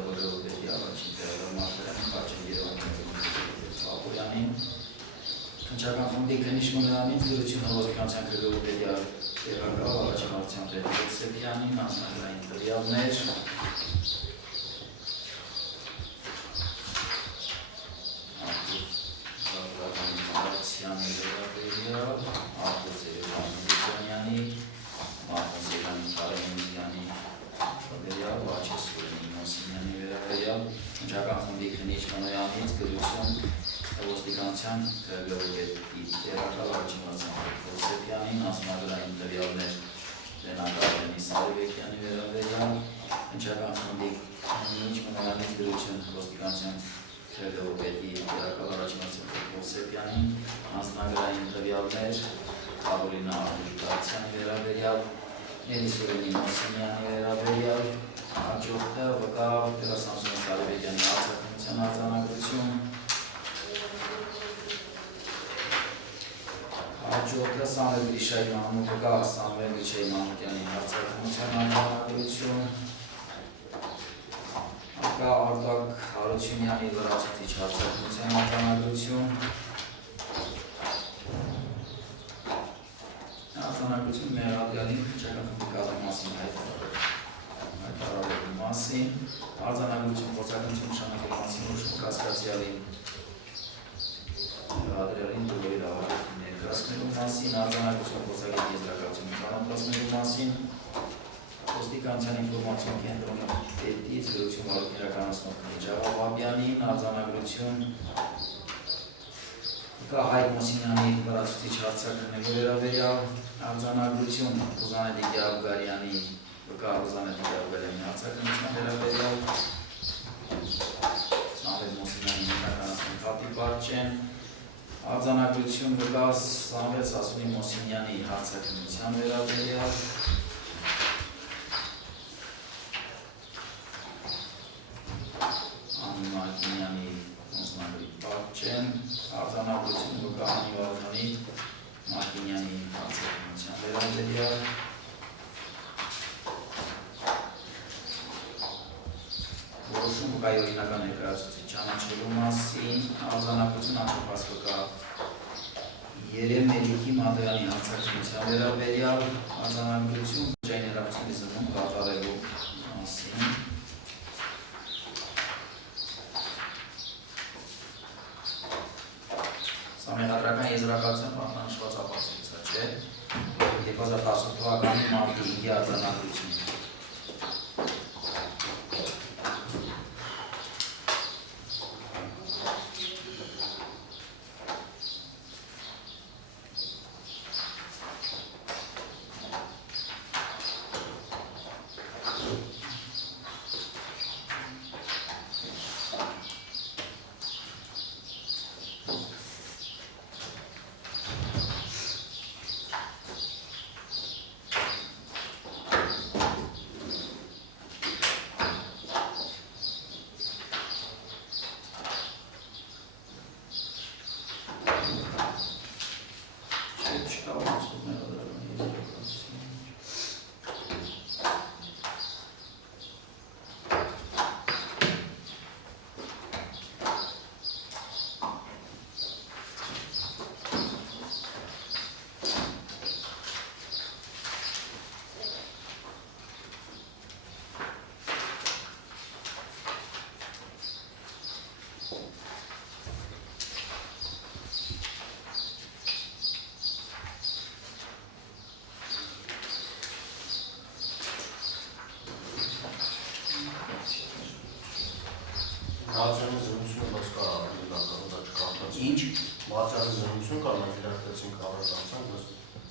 պետի առաջին տեղակալ Մարտիրոսյանի Պաչեն Երևանի Պապոյանին Քննչական խմբի քննիչ Մոնոյանից գրություն ոստիկանության ԿՀԴ պետի տեղակալ առաջին վարչության պետի Սեպյանին անձնագրային տվյալներ Քննչական խմբի քննիչ Մոնոյանից գրություն ոստիկանության ԿԳ-ի տեղակալ առաջին վարչության Սեպյանին անձնագրային տվյալներ Լենակարյանի Սարիվեկյանի վերաբերյալ Քննչական խմբի քննիչ Մոնոյանից գրություն ոստիկանության ԿԳ-ի տեղակալ առաջին վարչության Սեպյանին անձնագրային տվյալներ Կարոլինա Արտուշյանի վերաբերյալ Նելիսուրենի Մոսինյանի վերաբերյալ Հաջորդը վկա Տերասամսոն Սարիվեկյանի հարցաքննության արձանագրություն Հաջորդը Սամվել Գրիշայի Մահմուդ վկա Սամվել Գրիշայի Մահմուդյանի հարցաքննության արձանագրություն Վկա Արտակ Հարությունյանի լրացուցիչ հարցաքննության արձանագրություն Արձանագրություն Մեղադրյալի քննչական խմբի կազմի մասին հայտարարելու մասին, արձանագրություն փորձագնություն նշանակելու մասին որոշում կասկածյալին Մեղադրյալին դուրսի հավաքել ներկայացնելու մասին, արձանագրություն փորձագետի եզրակացությունը ծանոթացնելու մասին, ոստիկանության ինֆորմացիոն կենտրոնի պետից գրություն վարույթ իրականացնող քննիչ Աղաբաբյանին, արձանագրություն Հայկ Մոսինյանի լրացուցիչ հարցաքննելու վերաբերյալ արձանագրություն Ռուզանետի Գաբգարյանի վկա Ռուզանետի Գաբգարյանի հարցաքննության վերաբերյալ Սամվել Մոսինյանի ներկայացնում Թատի Պաչեն արձանագրություն վկա Սամվել Սասունի Մոսինյանի հարցաքննության վերաբերյալ Անիմակինյանի Մոսնագրի Պաչեն արձանագրություն վկա Անիվարժանի Մակինյանի հարցաքննության վերաբերյալ որոշում վկայի օրինական ներկայացուցիչ ճանաչելու մասին արձանագրություն անշփաս վկա Երեմ Մելիքի Մադոյանի հարցաքննության վերաբերյալ արձանագրություն բջջային հեռախոսների զննում կատարելու մասին Մեղադրական եզրակացության մատնանշված ապացույցը չէ 2015 2010 թվականի մարտի 5-ի արձանագրություն։ Մատյանի զնություն բայց կա իրականում դա չկարտացին։ Ինչ։ Մատյանի զնություն կա, մենք իրակտեցին կավրականցանք, բայց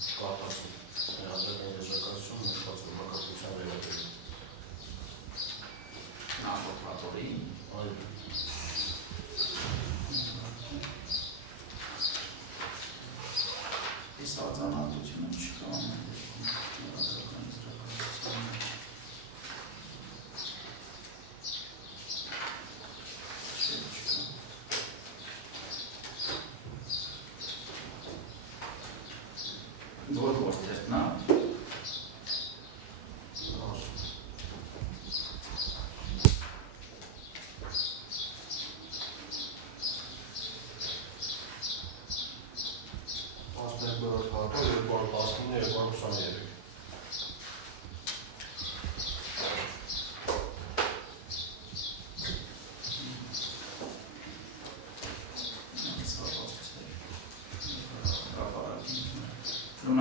չկարտացին։ Հրապետային դեժակացություն նշված վմակրտության վերաբերում։ Նախորդատորի։ Այո։ Այս արձանագրությունը չկա։ Որ գործերն է։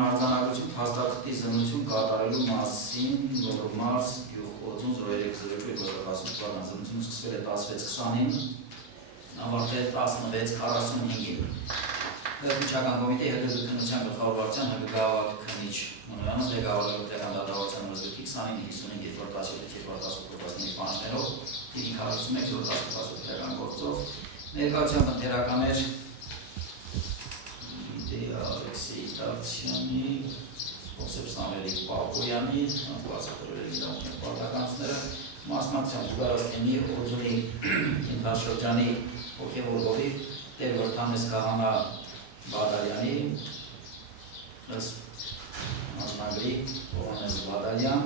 Արձանագրություն փաստաթղթի զննություն կատարելու մասին Նորմարս գյուղ 0302 զննությունը սկսվել է 16-20-ին, ավարտվել 16-45-ին։ Հրբուչական կոմիտեի հրդեհության գլխավոր վարչության հրգավակ քննիչ Մոնոյանը ղեկավարելով տեղական դատավարության օրենսգրքի 29-55-2018 պահանջներով TV 41-18 քրեական գործով ներկայությամբ ընթերական էր Ալեքսեյ Դավթյանի, Հովսեփ Սամվելի Պապոյանի, անցկացրել իրավունքի պարտականությունները, մասնակցությամբ Ուգարոստենի Օձունի Ինտաշրջանի հոգևոր Տեր Վրթանես Քահանա Բադալյանի, մասնագրի Հովհաննես Բադալյան,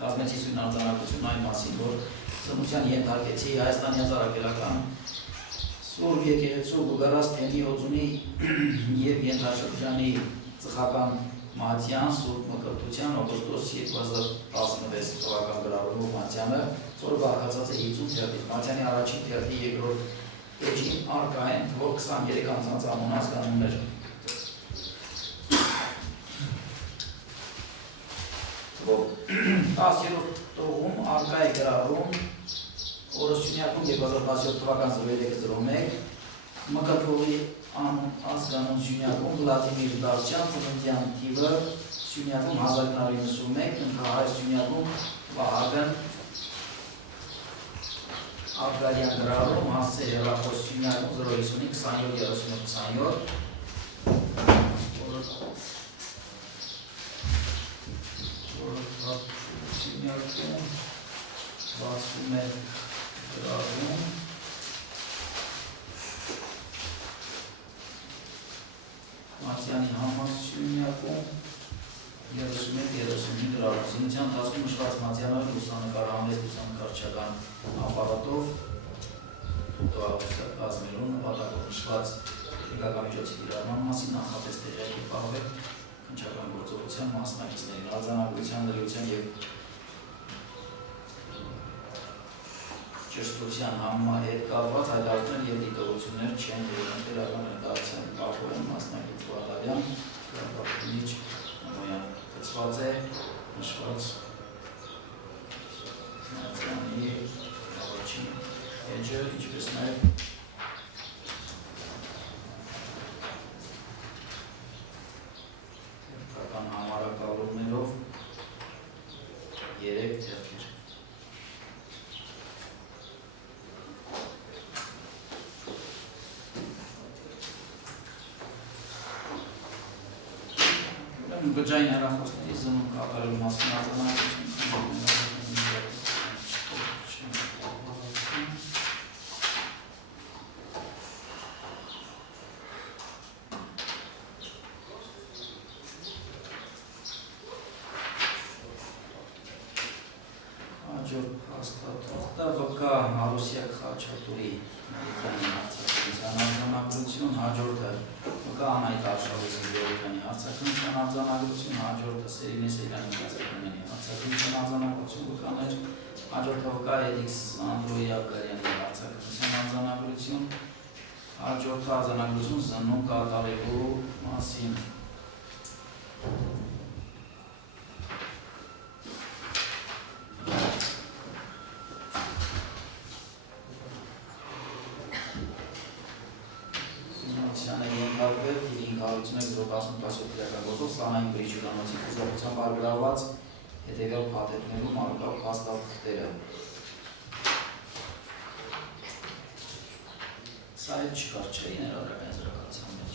կազմեցի արձանագրություն այն մասին, որ ծնության ենթարկեցի Հայաստանի հասարակական Սուրբ եկեղեցու Ուգարոստենի Օձունի և ենթաշրջանի ծխական Մատյան Սուրբ Մկրտության օգոստոս 2016 թվական գրավորվող Մատյանը, որը բաղկացած է 50 թերթից, Մատյանի առաջին թերթի երկրորդ էջին առկա են թվով 23 անձանց անուն ազգանուններ։ Թվով 10-րդ տողում առկա է գրառում օրը Սյունյակում 2017 թվական 0301 Մկրտվողի ազգանուն Սյունյակում Վլադիմիր Դավթյան ծննդյան թիվը Սյունյակում 1991 ընկահայր Սյունյակում Վահագն Աբգարյան գրառում հասցե հեռախոս Սյունյակում 055 27 Սյունյակում բացվում է գրառում Մատյանի համար Սյունյակում 31-35 գրառում զինության ընթացքում նշված Մատյանները լուսանկարահանեց լուսանկարչական ապարատով կազմելու նպատակով նշված տեխնիկական միջոցի կիրառման մասին նախապես տեղյակ պահվել քննչական գործողության մասնակիցներին արձանագրության լրիության և ճշտության համահետ կապված հայտարարություններ և դիտողություններ չեն դերում տեղական ներկայացան Պապոյան, մասնակից Բադալյան, քրեական քննիչ Մոնոյան նշված է նշված Նացիոնալի առաջին էջը, ինչպես նաև թերթական համարակալումներով 3 թերթեր։ Գջային հեռախոսների զննում կատարելու մասին արձանագրություն հաջորդ հաստատողը ՎԿ Հարուսյակ Խաչատուրի արձակնության արձանագրություն, հաջորդը ՎԿ Անահիտ Արշավեցի Գևորգյանի արձակնության արձանագրություն, հաջորդը Սերինե Սեյրանի արձակնության արձանագրություն ՎԿ-ներ, հաջորդը ՎԿ Էլիքսանդրոյի Աբգարյանի արձակնության արձանագրություն, հաջորդը արձանագրություն զննում կատարելու մասին։ Սանային գրիչ հյուրանոցի կուսակցությամբ արգրաված հետևյալ փաթեթներում առկա փաստաթղթերը։ Սա էլ չկար, չէ, ներառական զրակացության մեջ։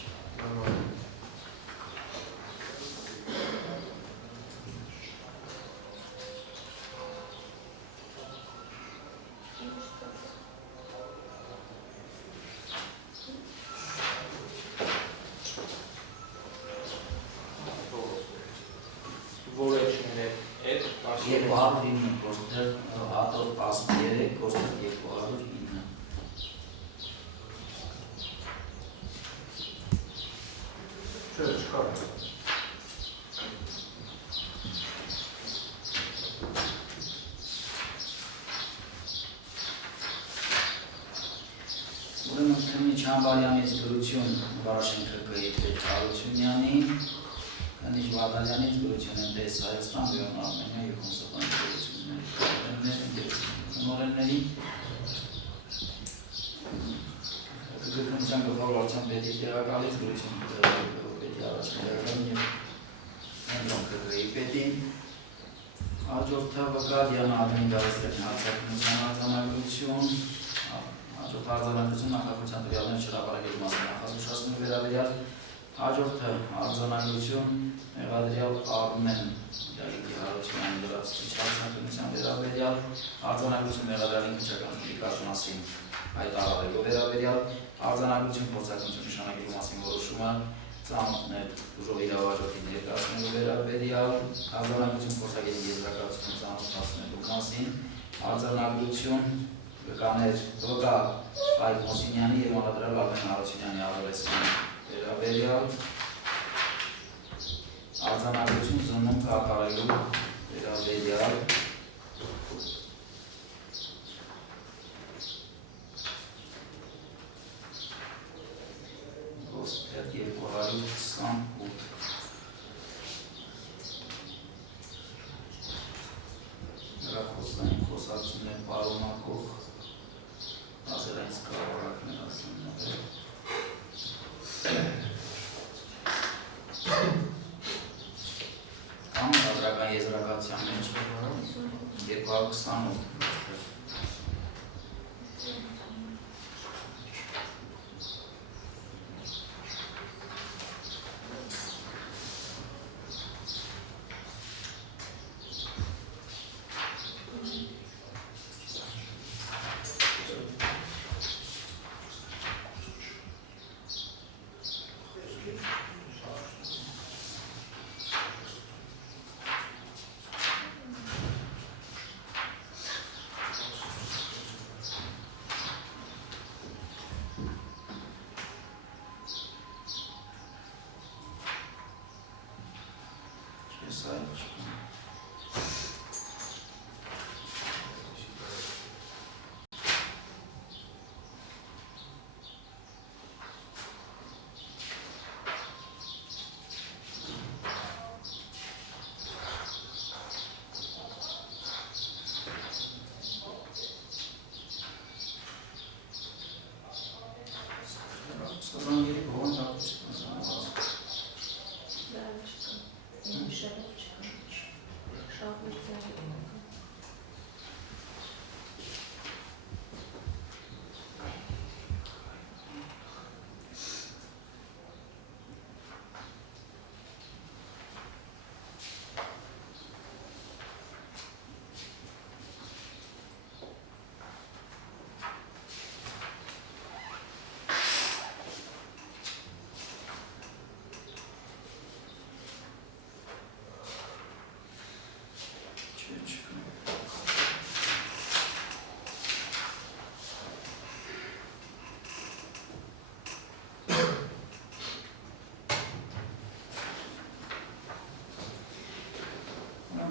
Չամբարյանից գրություն Վարաշենքը Գեյթետ Հարությունյանի, Քանիչ Վադալյանից գրություն ՄՏՍ Հայաստան, Լեոն Արմենիա և Հոնսական գրությունների գրքնության գլխավոր վարչության պետի տեղակալից գրություն պետի առաջին տեղակալին և ԿԳ-ի պետին, հաջորդը ՎԿ Դիանա Ադամի Դավեսյանի արձակնության արձանագրություն, հաջորդ արձանագրություն նախագծության տվյալներ չհրապարակելու մասին նախազգուշացնելու վերաբերյալ, հաջորդը արձանագրություն մեղադրյալ Արմեն Դավիթի Հարությունյանի լրացուցիչ արձանագրության վերաբերյալ, արձանագրություն մեղադրյալ ինքնիչական շնորհիքաշ մասին հայտարարելու վերաբերյալ, արձանագրություն փորձարկություն նշանակելու մասին որոշումը ծանոթներ ուժով իրավարժորդի ներկայացնելու վերաբերյալ, արձանագրություն փորձագետի եզրակացություն ծանոթացնելու մասին, արձանագրություն ՎԿ-ներ ՎԿ Այգ Մոսինյանի և Անդրեա Արմեն Հարությունյանի ավերեսման վերաբերյալ, արձանագրություն զննում կատարելու վերաբերյալ, Ոստեր 228 հեռախոսային խոսակցություններ պարունակող ազերային սկավառակներ ասաններ կամ հադրական եզրակացության մեջ 228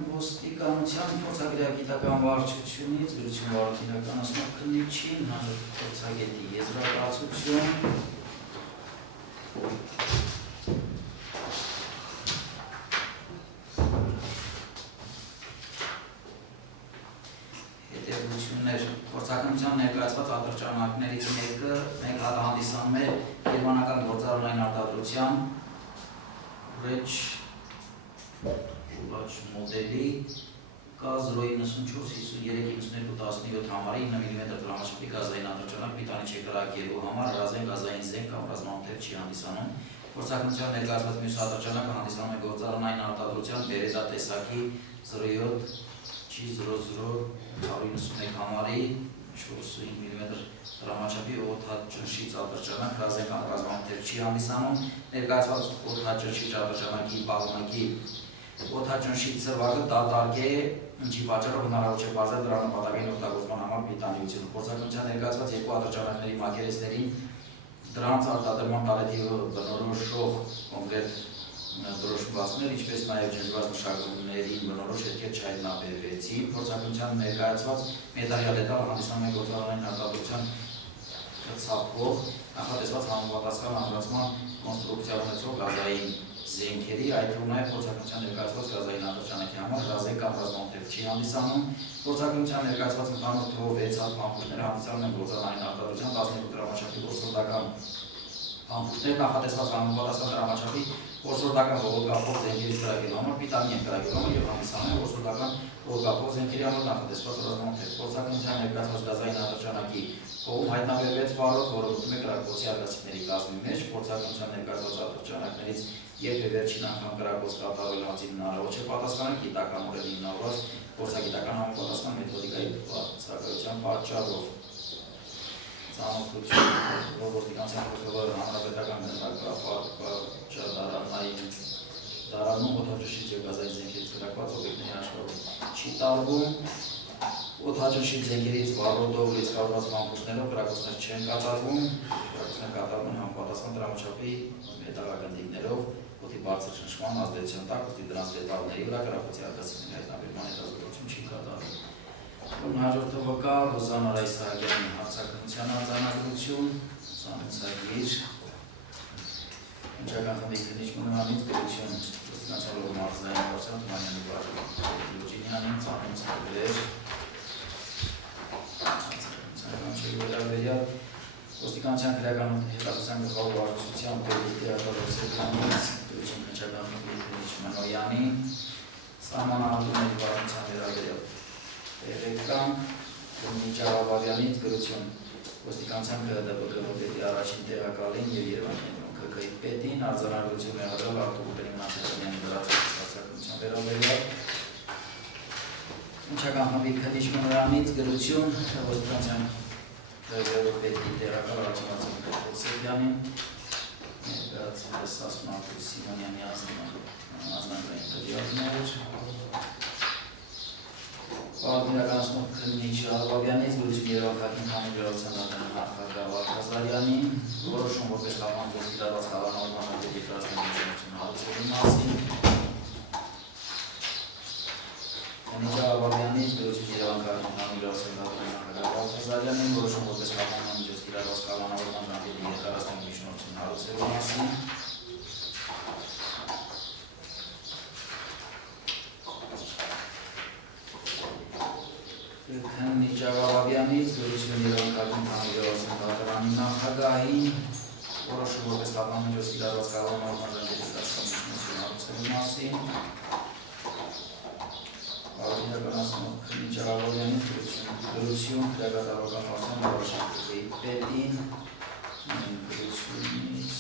ոստիկանության փորձագրագիտական վարչությունից գրություն վարորդին իրականացնող քննիչին հաջորդ փորձագետի եզրակացություն հետևություններ փորձականության ներկայացված ատրճանակներից մեկը մեկ հատ հանդիսանում է գերմանական գործառնային արտադրության Ռեչ մոդելի K094-53-92-17 համարի 9 մմ դրամաշապի գազային ատրճանակ պիտանի չեկրակելու համար ռազեն գազային զենք կամ ռազմամթերք չի հանդիսանում։ Փորձականության ներկայացված մյուս ատրճանակը հանդիսանում է գործառնային արտադրության բերետա տեսակի 07G00191 համարի 4.5 մմ դրամաչափի օդաճնշից ատրճանակ ռազեն կամ ռազմամթերք չի հանդիսանում։ Ներկայացված օդաճնշիչ ատրճանակի պահոնակի օդաճնշիչ սրվակը դատարկ է, ինչի պատճառով հնարավոր չէ բացել դրա նպատակային օգտագործման համար պիտանիությունը։ Փորձականության ներկայացված երկու ատրճանակների մակերեսներին դրանց արտադրման տարեթիվը բնորոշող կոնկրետ դրոշմվածքներ, ինչպես նաև ջնջված մշակումներին բնորոշ հետքեր չհայտնաբերվեցին։ Փորձականության ներկայացված մեդալյա դետալը հանդիսանում է գործառնային արտադրության ցապով նախատեսված համապատասխան ամրացման կոնստրուկցիա ունեցող գազային զենքերի, այդ թվում նաև փորձականության ներկայացված գազային ատրճանակի համար ռազեն կամ ռազմամթերք չի հանդիսանում։ Փորձականության ներկայացված ընդհանուր թվով 6 հատ պամփուշտները հանդիսանում են գործառնային արտադրության 12 դրամաչափի որսորդական պամփուշտներ նախատեսված համապատասխան դրամաչափի որսորդական ողորկափող զենքերի կրակելու համար պիտանի են կրակելու համար եւ հանդիսանում են որսորդական ողորկափող զենքերի համար նախատեսված ռազմամթերք։ Փորձականության ներկայացված գազային ատրճանակի կողմ հայտնաբերվեց վարորդ, որը մտնում է կրակոցի արգասիների կազմի մեջ։ Փորձականության ներկայացված ատրճանակներից երբևէ վերջին անգամ կրակոց կատարել հազիվ հնարավոր չէ պատասխանել գիտականորեն հիմնավորված փորձագիտական համապատասխան մեթոդիկայի բացակայության պատճառով։ Ծանոթություն ոստիկանության փոխվելը հանրապետական դարանում օդաճնշիչ եւ գազային զենքերից կրակված օբյեկտների աշխարհում չի տարվում։ Օդաճնշիչ զենքերից վառորդով լիցքավորված պամփուշտներով կրակոցներ չեն կատարվում, կրակոցներ կատարվում են համապատասխան դրամաչափի մետաղագնդիկներով օդի բարձր ճնշման ազդեցության տակ, ուստի դրանց դետալների վրա կրակոցի արգասիների հայտնաբերման հետազոտություն չի կատարվում։ Հաջորդը վկա Ռոզանա Ռայսահակյանի հարցաքննության արձանագրություն, ցանցագիր, Ինչական խմբի քննիչ մնանից գրություն, ոստիկանության մարզային գործան Թումանյանի Լուջինյանին ցանցագրեր, ոստիկանության քրեական հետազոտության գլխավոր վարչության պետի արտադրության գրություն քննչական խմբի քննիչ Մանոյանի, սահմանահատումների վարչության վերաբերյալ Տերեկան, քննիչ Աղաբաբյանից գրություն, ոստիկանության ԿԴԲ առաջին տեղակալին եւ Երևանի ԿԿ-ի պետին արձանագրություն եղել Արտուղուտերի Մնացականյանի դրացած հարցակնության վերաբերյալ Ինչական խմբի քննիչ Մանոյանից գրություն, ոստիկանության պետի տեղակալ առաջին արձանագրություն Սերբյանին ներկայացրած Ասմատու Սիմոնյանի ազնագրային տվյալներ Պատմիրականացնող քննիչ Աղաբաբյանից գրություն Երևանքին համագործակցության դատարանի նախագահ Վարդազարյանին որոշում որպես կապանջոց կիրառված կառավարման պետի դրաստների միջնորդություն հարցերի մասին քննիչ Աղաբաբյանից գրություն Երևանքին համագործակցության դատարանի նախագահ Վարդազարյանին որոշում որպես կապանջոց միջոց կիրառված կառավարման պետի դրաստների միջնորդություն հարցերի մասին Քննիչ Աղաբաբյանից գրություն Երևանքին համագործակցության դատարանի նախագահին որոշում որպես կապանջոց կիրառված կառավարման պետի դրաստների հարցերի մասին Պատմիրականացնող քննիչ Աղաբաբյանից գրություն քրեակատարական հարցում Վարաշենկոյի պետին գրությունից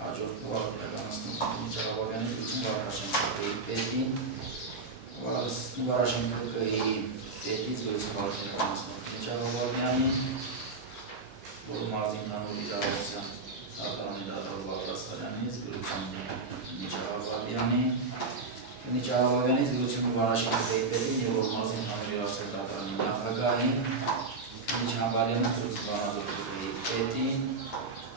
հաջորդ պատմիրականացնող քննիչ Աղաբաբյանից գրություն Վարաշենկոյի պետին Վարաշենկոյի պետից գրություն պատմիրականացնող քննիչ Աղաբաբյանին որ մարզի ընդհանուր իրավասության դատարանի դատավոր Բաղդասարյանից գրություն քննիչ Աղաբաբյանի Քննիչ Աղաբաբյանից գրություն Վարաշենկոյի պետին եւ որ մարզի ընդհանուր իրավասության դատարանի նախագահին Քննիչ Համբալյանի գրություն Վանաձորի պետին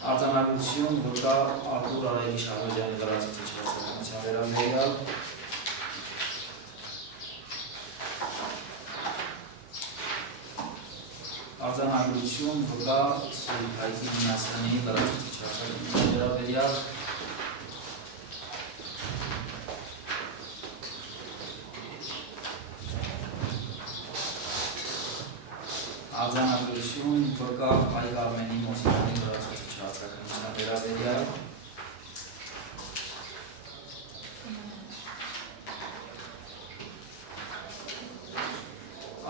արձանագրություն վկա Արտուր Արայելի Շահբազյանի լրացուցիչ հարցակնության վերաբերյալ արձանագրություն վկա Սուրբ Հայքի Մինասյանի լրացուցիչ արձակումների վերաբերյալ արձանագրություն վկա Հայկ Արմենի Մոսյանի լրացուցիչ արձակումների վերաբերյալ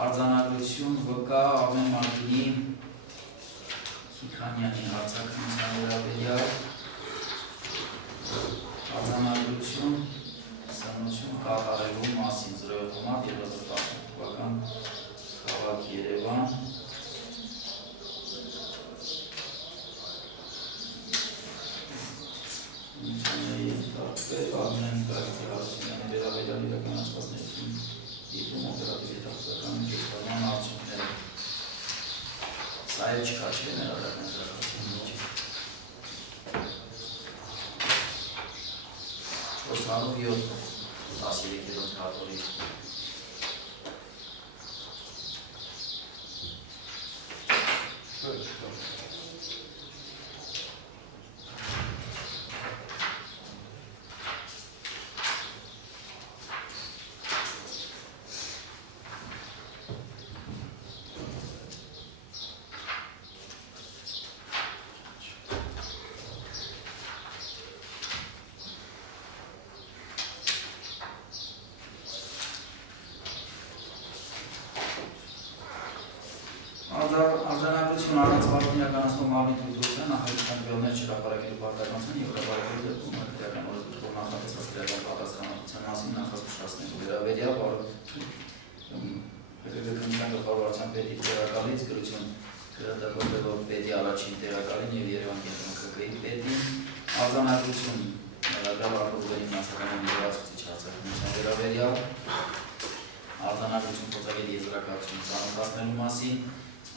արձանագրություն վկա Արմեն Մարտինի Քիքանյանի արձակումների վերաբերյալ արձանագրություն սնություն կատարելու մասին 07/2018 թվական քաղաք Երևան Արմեն Կարապետյանի վերաբերյալ իրականացված ներքին դիպլոմ օպերատիվ հետախուզական միջոցառման արդյունքները սա էլ չկա չէ ներառական զարգացում միջի 407 13-րդ հատորի արձանագրություն առանց վարորդին իրականացնող մարմնի թույլտվության նախագծական տվյալներ չհրապարակելու պարտականության և հրապարակելու դեպքում քրեական օրենսգրքով նախատեսված քրեական պատասխանատվության մասին նախազգուշացնելու վերաբերյալ Քննության գլխավոր վարչության պետի տեղակալից գրություն գրադարվելով պետի առաջին տեղակալին և Երևան կենտրոն ԿԿ-ի պետին արձանագրություն ներառյալ արտադրողների մնացականային լրացուցիչ արձակումության վերաբերյալ արձանագրություն փոխագետ եզրակացություն ծանոթացնելու մասին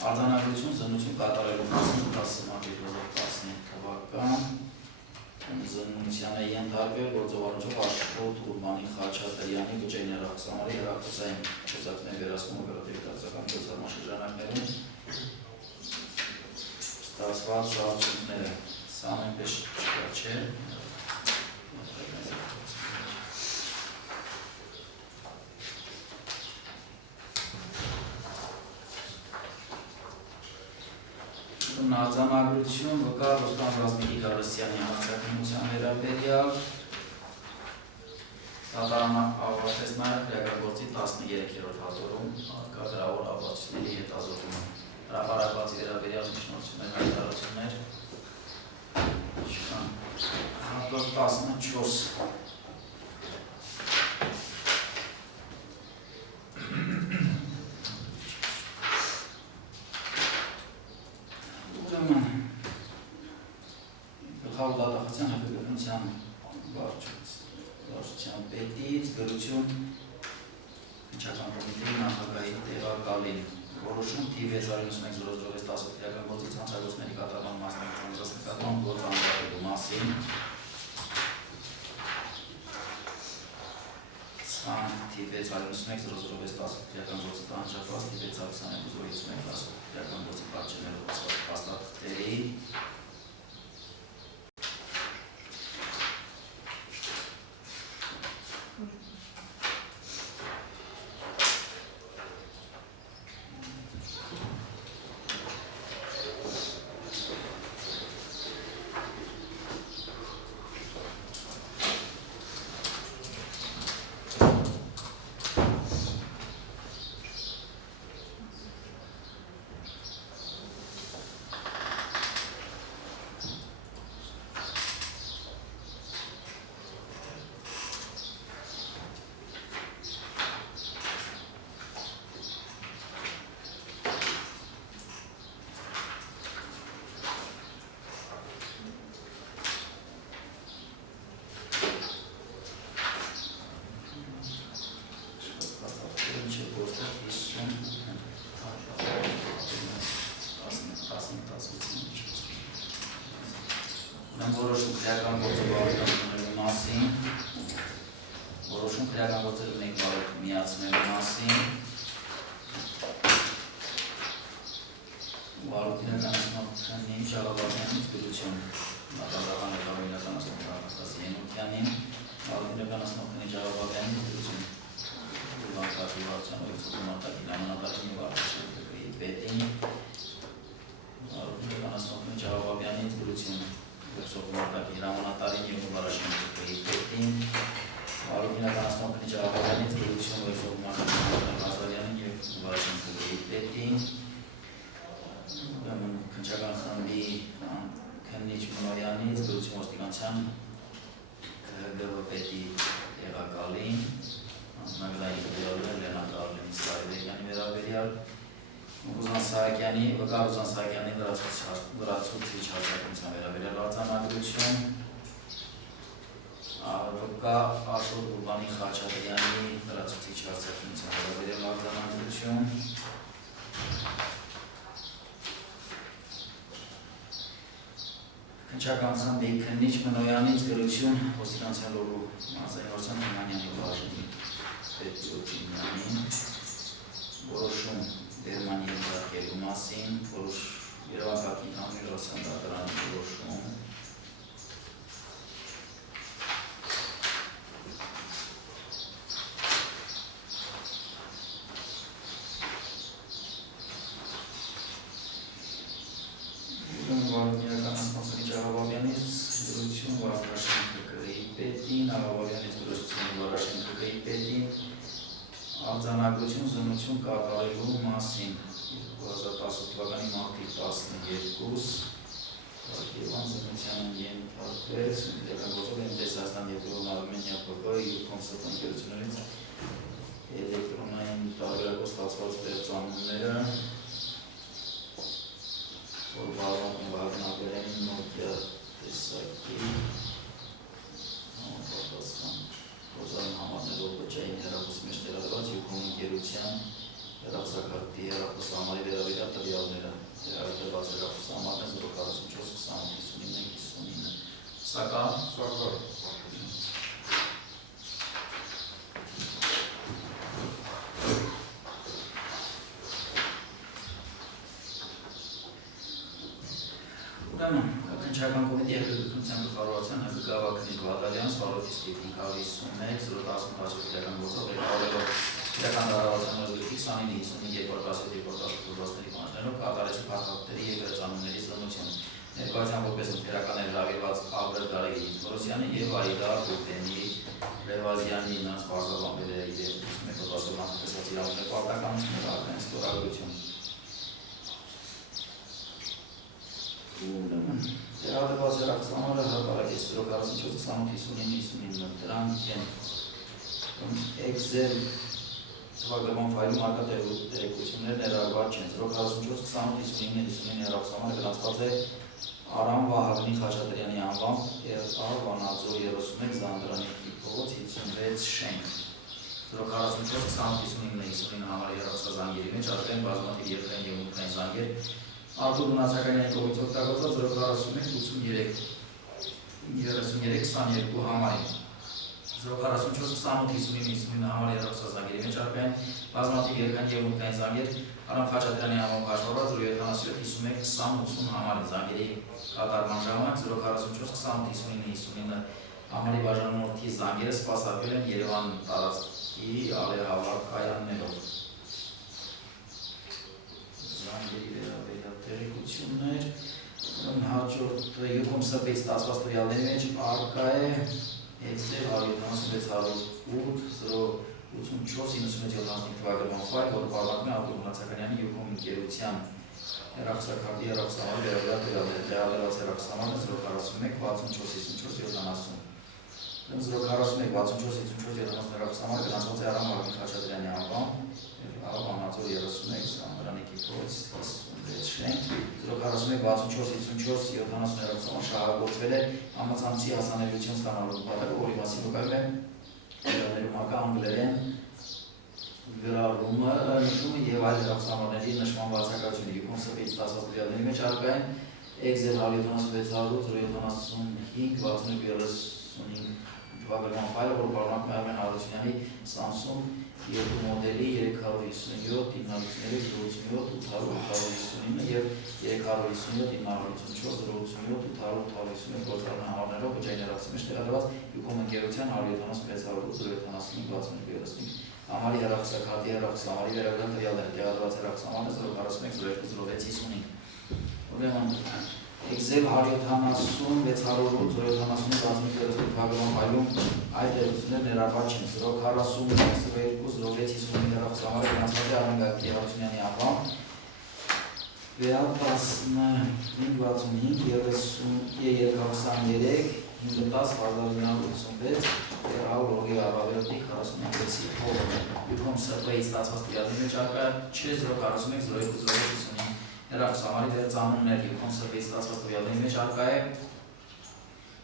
արձանագրություն զննություն կատարելու մասին 10/12/15 թվական զննությանը ենթարկվել գործողարնչով Աշխոտ Ուրբանի Խաչատրյանի բջջային հեռախոսահամարի հեռախոսային խոսակցների վերահսկում օպերատիվ հետազոտական գործարման շրջանակներում ստացված արդյունքները սա նույնպես չկա չէ արձանագրություն վկա Ռոստամ Ռազմիկի Գարստյանի արձակումության վերաբերյալ դատարանը ավարտեց նաև քրեակագործի 13-րդ հատորում կադրավոր ապացույցների հետազոտումը հրապարակվածի վերաբերյալ միջնորդություններ հայտարարություններ չկան հատոր 14 գլխավոր դատախազության հեղափոխության վարչության պետից գրություն վիճական կոմիտեի նախագահի տեղակալին որոշում թիվ 691/06/18 քրեական գործի ցանցագործների կատարման մասնակցության նկատմամբ գործ անցկացնելու մասին թիվ 691/06/18 քրեական գործի տանջապահ թիվ 622/01/10 քրեական գործի պատճեններով փաստաթղթերի որոշում քրեական գործողությունների մասին, որոշում քրեական գործերի մեկ բարոյ միացնելու մասին, վարորդին Քննիչ Աղաբաբյանի դրություն Լանկատի վարչության օրենսդրություն արտակին ամանատարին և արտաշեն ԿԿ-ի պետին Քննիչ Աղաբաբյանի դրություն Ուսոպում արտակին ամանատարին և արտաշեն ԿԿ-ի պետին Քննիչ Աղաբաբյանի դրություն Ուսոպում արտակին Ղազարյանին և արտաշեն ԿԿ-ի պետին Քննչական խմբի Քննիչ Մնոյանից դրություն ոստիկանության ԿՀԳ պետի տեղակալին Մագդայի վերաբերյալ Լենա Կարլին Սարիբեկյանի վերաբերյալ Ռուզան Սահակյանի վկա Ռուզան Սահակյանի լրացուցիչ հարձակումության վերաբերյալ արձանագրություն վկա Աշոտ Ուրբանի Խաչատրյանի լրացուցիչ հարձակումության վերաբերյալ արձանագրություն Քննչական խմբի Քննիչ Մնոյանից գրություն ոստիկանության լոռու մարզային Թումանյանի բաժնի պետ-օջինյանին որոշում դերման ենթարկելու մասին, Երևանպատի հանրի ռասանդադրանի որոշում Աղաբաբյանից դրություն Վարդաշեն ԿԿ-ի պետին, Աղաբաբյանից դրություն Վարդաշեն ԿԿ-ի պետին, արձանագրություն զննություն կատարելու մասին 2010 թվականի մարտի 12 Երևան զննության ենթարկվեց իրականացող ՄՏՍ Հայաստան և Արմենիա ՊՊ Յուքոմստ ընկերություններից էլեկտրոնային տարբերակով ստացված ստեղծանունները որ բաղնաբեր են Nokia տեսակի պատասխան հոզային համարներով բջային հեռախոս մեջ տեղադրված Յուքոմ ընկերության հեռախոսակարգի հեռախոսահամարի վերաբերյալ տվյալները տեղադրված հեռախոսահամարն է 044 28 59 Սակայն Քննչական կոմիտեի հեղափոխության գլխավորության Գավակնիկ Վադալյան Սվարոթիս 551 010 իրական գործով ղեկավարելով իրական դարավազան օրգրքի 29-55-217 պաշտոնյաներով կատարեցի փաստաթղթերի և վերծանումների զննություն ներկայությամբ որպես ընկերական էր հրավիրված Աբրել Գարեգի Թորոսյանը և Այդա Ռուբենի Լևազյանի նրանց պարզաբանբերերի դեպքում մեկոդասովան տեսած իրավունքի պարտականությունները արդեն ստորագրություն Տեղադրված հեռախոսահամարը հրապարակեց 044-28-59 դրանք են Excel թվագրման ֆայլում արկա տեղեկություններ ներառված չեն 044-28-59 հեռախոսահամարը գրանցված է Արամ Վահագնի Խաչատրյանի անվամբ ԵԱ Վանաձոր 31 Զանդրանիկի փողոց 56 շենք 044-28-59 համարի հեռախոսազանգերի մեջ արդեն բազմաթիվ երկրային և ուսումնային զանգեր Արտուր Մնացականյանի կողմից օգտագործված 043-83-22 համարին 044-28-59 համարի հեռախոսազանգերի մեջ արդեն բազմաթիվ երկրային և ուսումնային զանգեր Արամ Խաչատրյանի անվամբ հաշվառված 077-51-20-80 համարի զանգերի կատարման ժամանակ 044-28-59 համարի բաժանմունքի զանգերը սպասարկվել են Երևան տարածքի ալերհավար կայաններով զանգերի վերաբերյալ տեղեկություններ հաջորդ Յուքոմ ՍՊ-ից ստացված տվյալների մեջ առկա է Excel 176-084-96-95 թվագրման ֆայլ, որը պարունակում է Արտուր Մնացականյանի Յուքոմ ընկերության հեռախոսակարգի հեռախոսահամարի վերաբերյալ տվյալները տեղադրված հեռախոսահամարը 041-64-54-70 041-64-54-70 հեռախոսահամարը գրանցված է Արամ Վահագնի Խաչատրյանի անվամբ Վանաձոր 31 Զանդրանիկի փողոց 56 շենք 041-64-54-70 հեռախոսահամարը շահագործվել է համացանցի հասանելիություն ստանալու նպատակով, որի մասին վկայում է տվյալներում արկա անգլերեն գրառումը, նշումը և այլ հեռախոսահամարների նշման բացակայությունը Յուքոմ ՍՊ-ից ստացված տվյալների մեջ առկա են Excel 176-075-62-35 տպագրման ֆայլը, որ պարունակում է Արմեն Հարությունյանի Samsung 2 մոդելի 357 987 800 եւ 357 954 087 800 գործառույթ համարներով բջջայնացում մեջ տեղադրված Յուկոմ ընկերության 176 Համարի հեռախոսակարգի հեռախոսամարի վերաբերյալ տվյալները տեղադրված հեռախոսամարը 041-02-06-55 Ուրեմն Excel 170-608-070 թվագրման ֆայլում այդ դեպքերն ներառված չեն 040-02-06-55 հեռախոսամարը գրանցված է Արմեն Հարությունյանի անվամբ Վերապրասն 565-33 510-1986 Ռաուլովի առավելոտի 46-ի փողը Յուկոմ սրպեի ստացված տվյալների մեջ արկա չէ 041-02-06-55 Հեռախոսամարի դեր ծանուններ Յուկոմ սրպեի ստացված տվյալների մեջ արկա է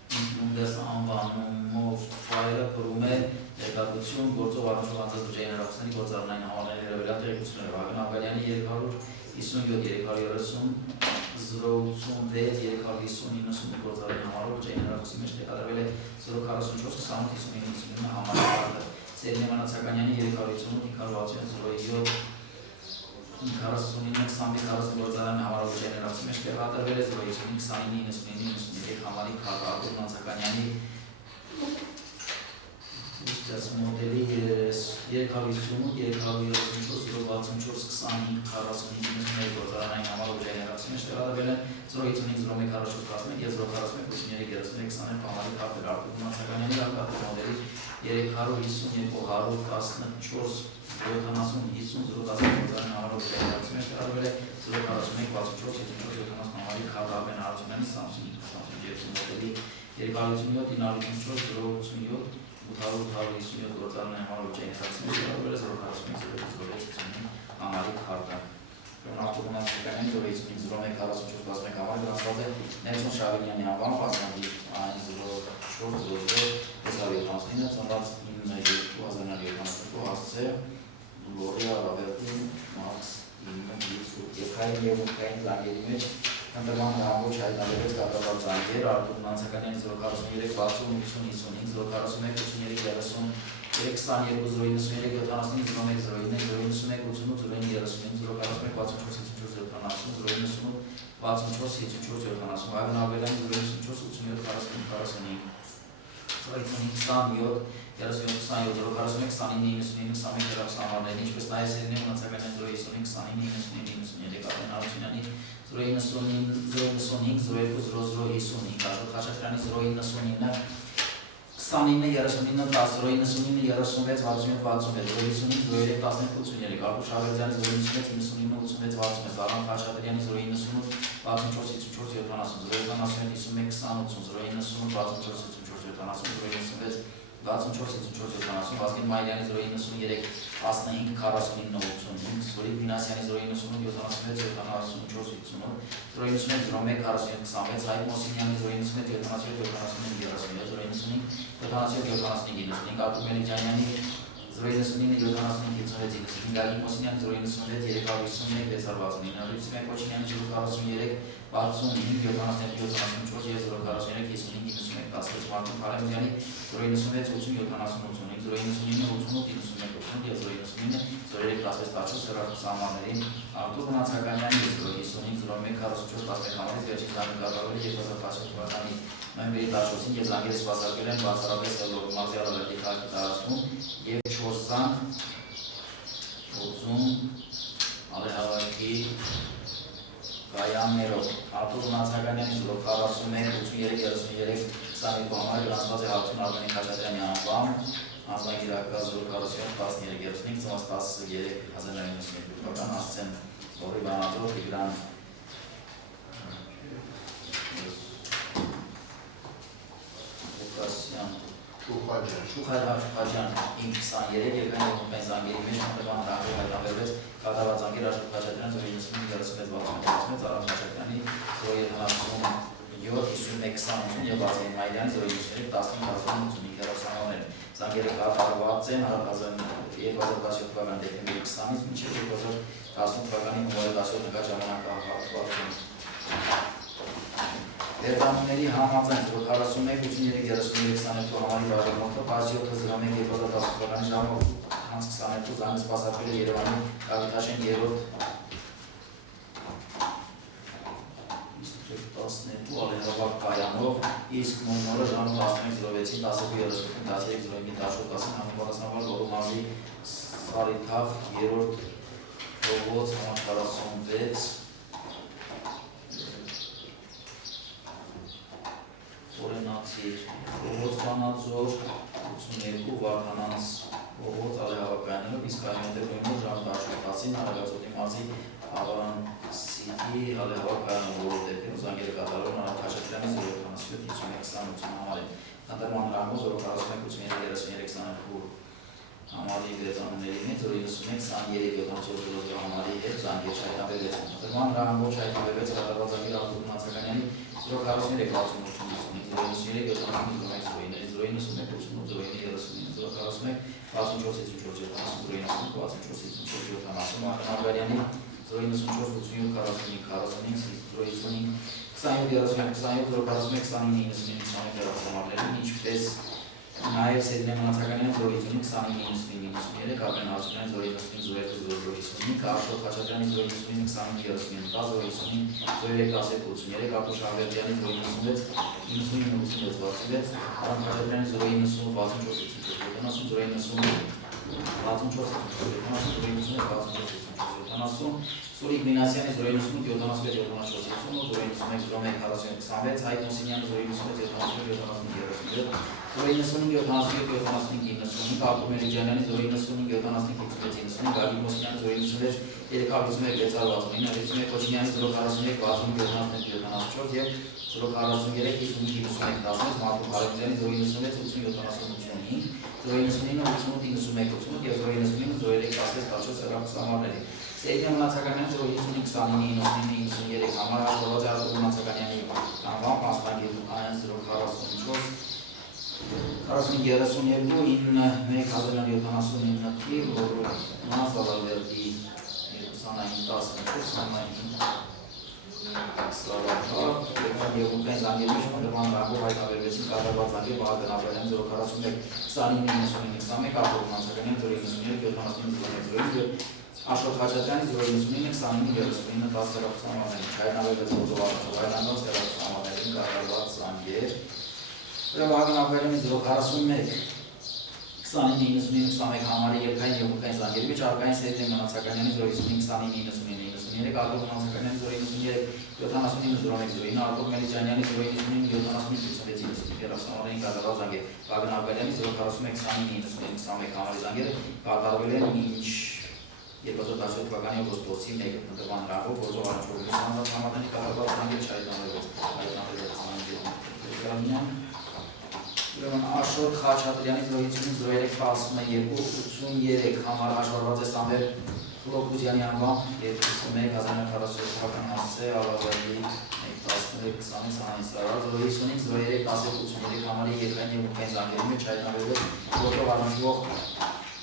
Նույնպես անվանումով ֆայլը կրում է տեղեկատվություն գործող առնչվող անձնական բջջային հեռախոսների գործառնային համարների վերաբերյալ տեղեկությունները Վագն Աբելյանի 257-330-086-350-98 գործառնային համարով բջջային հեռախոսի մեջ տեղադրվել է 044-28-59 համարի կարգը Սերնե Մանացականյանի 358-560-07 49-21 գործառնային համարով բջջային հեռախոսի մեջ տեղադրվել է 055-29-99 համարի կարգը Արտուր Մանցականյանի մոդելի 358-374-064-25-45 գործառնային համարով բջջային հեռախոսի մեջ տեղադրվել է 055-01-44-11 և 045-33-23 համարի կարգը Արտուր Մանցականյանի մոդելի 350-14-70-50-010 գործառնային համարով բջջային հեռախոսի մեջ տեղադրվել է 041-64-74-70 համարի կարգը Արմեն Հարությունյանի Samsung 2 մոդելի 354-954-087 800-857 գործառնային համարով բջջային հեռախոսի մեջ տեղադրվել է 045-06-55 համարի կարգը Արտուր Մանցականյանի 055-01-44-11 համարը գրանցված է Նելսոն Շավինյանի անվամբ ազնագիր այն 04-00-579 ծնված 9-2072 հասցե Լորի Արավերտին Մաքս Եքային և ուկային զանգերի մեջ ընտրման հրամոջ հայտնաբերվեց կատարված զանգեր Արտուր Մանցականյանի 043-60-80-55 041-83-30 322-91-091-091-091-091-091-64-70 Վագն Աբելյանի 094-87-45-041-27-041-29-21 հեռախոսամարների, ինչպես նաև Սերնե Մանացականյանի 055-99-99 Արմեն Հարությունյանի 095-02-0055 Աշոտ Խաչատրյանի 099-29-30-99-39-36-66-67-66 Արտուր Շավերդյանի 091-99-86-66 Վարան Խաչատրյանի 098-64-71-68 098-64-70 Վազգեն Մայլյանի 093-15-49-85 Սուրիկ Մինասյանի 098-76-74-58 091-41-25 Հայկ Մոսինյանի 097-77-97-095 Արտուր Մելիքյանի 099-75-96 Գագիկ Մոսինյանի 097-351-661 Լյուբսիմե Կոչինյանի 045-65-75-74 և 043-55-91 Մարտին Փարեմյանի 096-80-70-85 099-88-91 և 099-03-16-14 հեռախոսամարներին Արտուր Մանցականյանի 055-01-44-11 համարից վերջին զանգը կատարվել է 2017 թվականի նոյեմբերի 14-ին և զանգերը սպասարկվել են բացառապես Մարզի Արավերտի քաղաքի տարածքում և 4 զանգ օծում Ալեհավարքի կայաններով Արտուր Մանցականյանի 041-83-32 համարը գրանցված է Հարություն Արմենի Խաչատրյանի անվամբ անձնագիրակաց 043-13-35 ծնված 13-1992 թվական հասցեն Լորի Բանաձոր Տիգրան Ղուկասյան Շուխաջյան 523 երկայն ողմեն զանգերի մեջ մոտեվան հրահով հայտնաբերվեց կատարված զանգեր Աշոտ Խաչատրյան 095-36-66 Արամ Խաչատրյանի 077-51-20 և Վազգեն Մայլյանի 093-15-85 հեռախոսամարներ զանգերը կատարված են 2017 թվականի դեկտեմբերի 20-ից մինչև 2018 թվականի հունվարի 17 ժամանակահատվածում Վերջանումների համաձայն 041-83-32 համարի վարժամոտը բաժիոտը 01-2010 թվականի ժամը 22 զանգը սպասարկվել է Երևանի Կավիթաշեն 3-րդ 12 ալենավակ կայանով, իսկ նույնորը ժամը 11:06-ին 12:30-ին 13:05-10 համապատասխանաբար Լոռու մարզի Սարիթաղ 3-րդ փողոց 46 Օրենացի փողոց Վանաձոր 82 Վարդանանց փողոց Ալեհավականներով, իսկ այդտեղ նույնորը ժամը 10:10-ին Արագածոտնի մարզի Ավարան Սիթի Ալեհավականներով որոշ դեպքերում զանգերը կատարում Արամ Խաչատրյանի 077-51-28 համարին Նատարման հրանգով 041-83-32 համարի վերջանումների հետ 091-23-74 համարի հետ զանգեր չայտնաբերվեց Նատարման հրանգով չայտնաբերվեց կատարված զանգեր Ալդուր Նաև Սեդնեմանացականյան 050-29-93 Աբրեն Հարությունյան 090-02-055 Արշոտ Խաչատրյանի 090-29-10 090-03-10-83 Արտուշ Ալբերտյանի 096-99-86 Արամ Խաչատրյանի 090-64-70 Սուրիկ Մինասյանի 090-75-74-091-01-40-26 Հայկ Մուսինյանի 090-75-74-70 090-75-75-95 Արտուր Մելիջանյանի 090-75-56-95 Գագիկ Մոսինյանի 093-356-661 Կոչինյանի 041-60-75-74 և 043-55-91-16 Մարտուր Խարեգյանի 096-87-85 099-88-91-88 և 099-03-16-14 հեռախոսահամարների Սերիա Մնացականյանի 050-29-93 համար հաշվառված է Արտուր Մնացականյանի անվան մասնագետ այն 042-9-1-1979 թիվ, որ Մասալավերդի 29-19 և ուկային զանգերի շմդրման ռանգով հայտնաբերվեցին կատարված զանգեր Վահագն Աբրահամյանի 041-29-21 Արտուր Մնացականյանի 099-79-0 Աշոտ Խաչատրյանի 099-29-39 10 հեռախոսահամարների չայտնաբերվեց գործով առնչվայլանված հեռախոսահամարներին կատարված զանգեր Վահագն Աբրահամյանի 041-29-21 համարի երկայն և ուկային զանգերի մեջ արկային Սերգեյ Մնացականյանի 059-29-93 Արտուր Մնացականյանի 099-79-01-09 Արտուր Մելիջանյանի 099-79-86-95 հեռախոսահամարներին կատարված զանգեր Վահագն Աբրահամյանի 041-29-91 համարի զանգերը կատարվել են մինչ 2017 թվականի օգոստոսի 1-ը ընտրման հրավով գործով առնչվող համարների կատարված զանգեր չայտնաբերվեց Ուրեմն Աշոտ Խաչատրյանի 050-03-12-83 համար հաշվառված է Սամվել Խլոկուզյանի անվամբ 21-1947 թվականի հասցե Ալավերի 1-13-25-25 համարի երկայն և ուկային զանգերի մեջ հայտնաբերվեց գործով առնչվող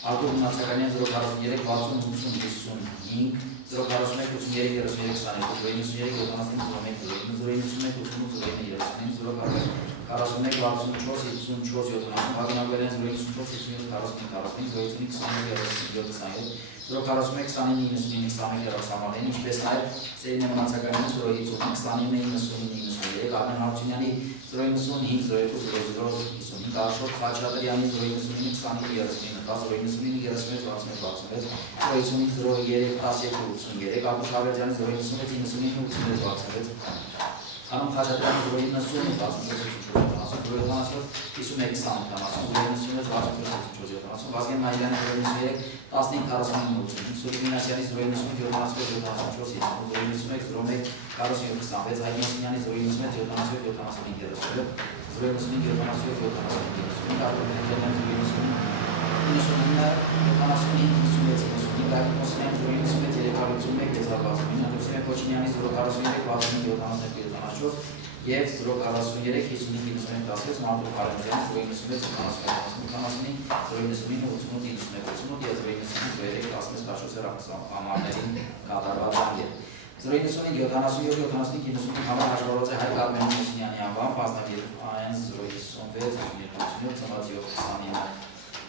Արտուր Մնացականյան 041-60-50-55 043-93-73-95 41-64-54-74 Վահագն Աբրահամյան 041-27-45-45 041-29-91 հեռախոսահամարներին, ինչպես նաև Սերինե Մնացականյանի 050-29-99-93 Արմեն Հարությունյանի 095-02-00-55 Աշոտ Խաչատրյանի 099-20-99-10 099-03-12-83 Արտուշ Ալբերտյանի 096-99-86 Արամ Խաչատրյանի 090-91-20 Վազգեն Մայլյանի 093-15-45 Սուրիկ Մինասյանի 097-74-74-91-01-47-26 Հայկ Մոսինյանի 097-77-75 099-97-75 Արտուր Մելիջանյանի 099-95-96 Գագիկ Մոսինյանի 097-351 Կոչինյանի 043-65-74 և 043-55-91-16 Մարտուր Խարեգյանի 097-89-99-88 և 099-03-16-14 հեռախոսահամարներին կատարված զանգեր 095 համար հաշվառված է Հայ Կարմեն Մուսինյանի անվան, մասնագետ AN 056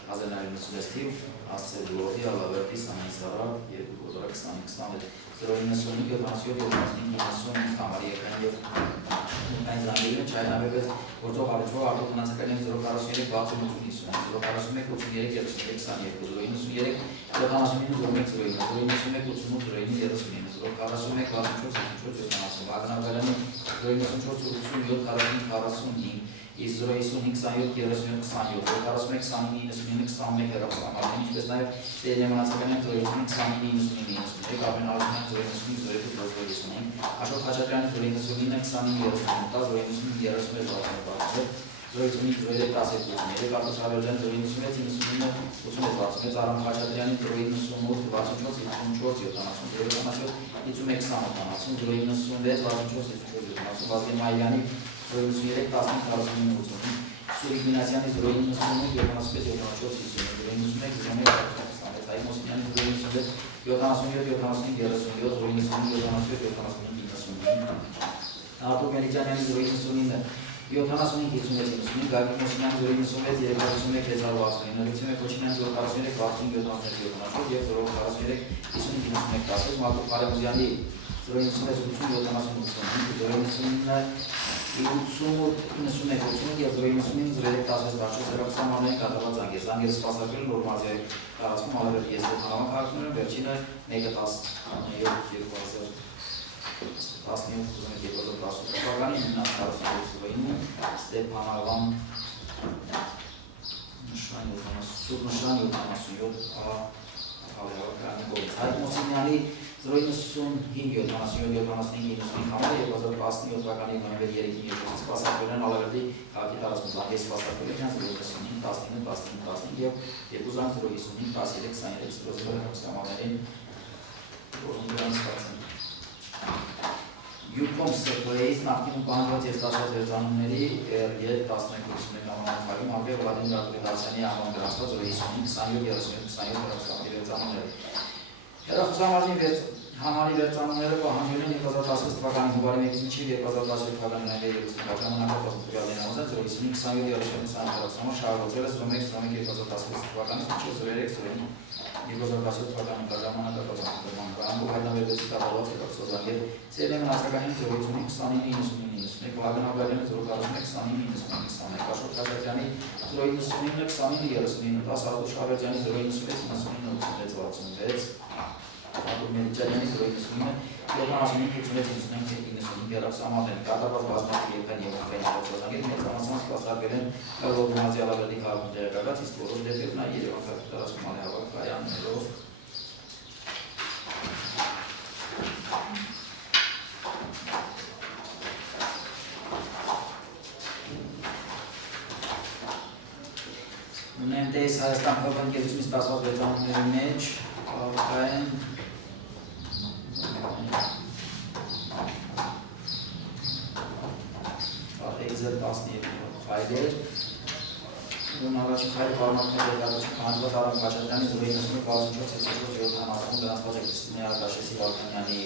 1999 թիվ, Ասցեր Գլովի, Ալավերտի, Սանային Սարավ, 2 կոդորակ 2026 095 75 համարի եկան և այն զանգերին չայնավեպեց գործող առիջվող արդող տնացականին 043 60 041 83 32 093 79 091 041 Ագնաբարյանի 094 Իսկ 055 27 37 27 041 29 21 հեռախոսամարտին, ինչպես նաև տերն մնացականին 055 29 93 Արմեն Արությունյան 055 03 Աշոտ Խաչատրյանի 099 29 35 055 Արտուշ Ավերդյան 096 99 86 Արամ Խաչատրյանի 098 64 54 70 021 Վազգեն Մայլյանի 093 15 49 Սուրիկ Մինասյանի 098 75 74 91 Հայկ Մոսինյանի 097 77 75 37 097 75 Արտուր Մելիքյանի 099 75 56 Գագիկ Մոսինյանի 096 361 669 Կոչինյանի 043 65 77 և 043 55 10 Մարտուր Խարեմուզյանի 096 80 և 091 հեռախոսահամարների կատարված զանգեր։ Զանգերը սպասարկել նորմալիայի տարածքում Ալավերդի եզրի հանրահավաք քաղաքներում վերջինը 1-17 թվականի 9-42 Ստեփանավան նշան 77 Հայկ Մոսինյանի 095 77 75 համարը 2017 թվականի նոյեմբեր 3-ին սպասարկվել են Ալավերդի քաղաքի տարածքում զանգեր սպասարկվել են 095 19 15 և 2055 13 23 հեռախոսահամարներին որոնք դրանց ստացեն։ Յուկոմ Սերկլեից նախկինում պահանջված և ստացված վերծանումների R11 համանախագիմ Ալբեր Վլադիմիր Արտուղիդացյանի անվան գրանցված 055 27 27 հեռախոսահամարի վերծանումները։ Հեռախոսահամարի համարի վերծանումները պահանջվել են 2016 թվականի հունվարի 1-ից մինչև 2017 թվականի նոյեմբեր 2 ժամանակահատվածում տվյալների համաձայն 055 27 27 հեռախոսահամար շահագործվել է 01 2016 թվականից մինչև 03 թվականի ժամանակահատվածում Վրանբու հայտնաբերվեցի կատարված հեռախոսազանգեր Սերնե մնացականին 055 29 91 Վահագն Աբրահամյանի 041 29 21 Աշոտ Խաչատրյանի 099 29 10 Արտուշ Ավերդյանի 096 99 86 Արտուր Մելիքյանի 099 75 հեռախոսահամարների կատարված բազմաթիվ եկան և անկային հեռախոսազանգեր մեծամասամբ սպասարկվել են Կարլով Գնազի Ալավերդի քաղաքում տեղակայված, իսկ որոշ դեպքերում նաև Երևան քաղաքի տարածքում հանրահավաք կայաններով MTS Հայաստան փոխ ընկերությունից ստացված վերծանումների մեջ կային Excel 12 ֆայլեր Առաջին ֆայլը պարունակում է դերակատարություն պահանջված Արամ Խաչատրյանի 099 դրանց բաժակ Քրիստինե Արտաշեսի Վարդանյանի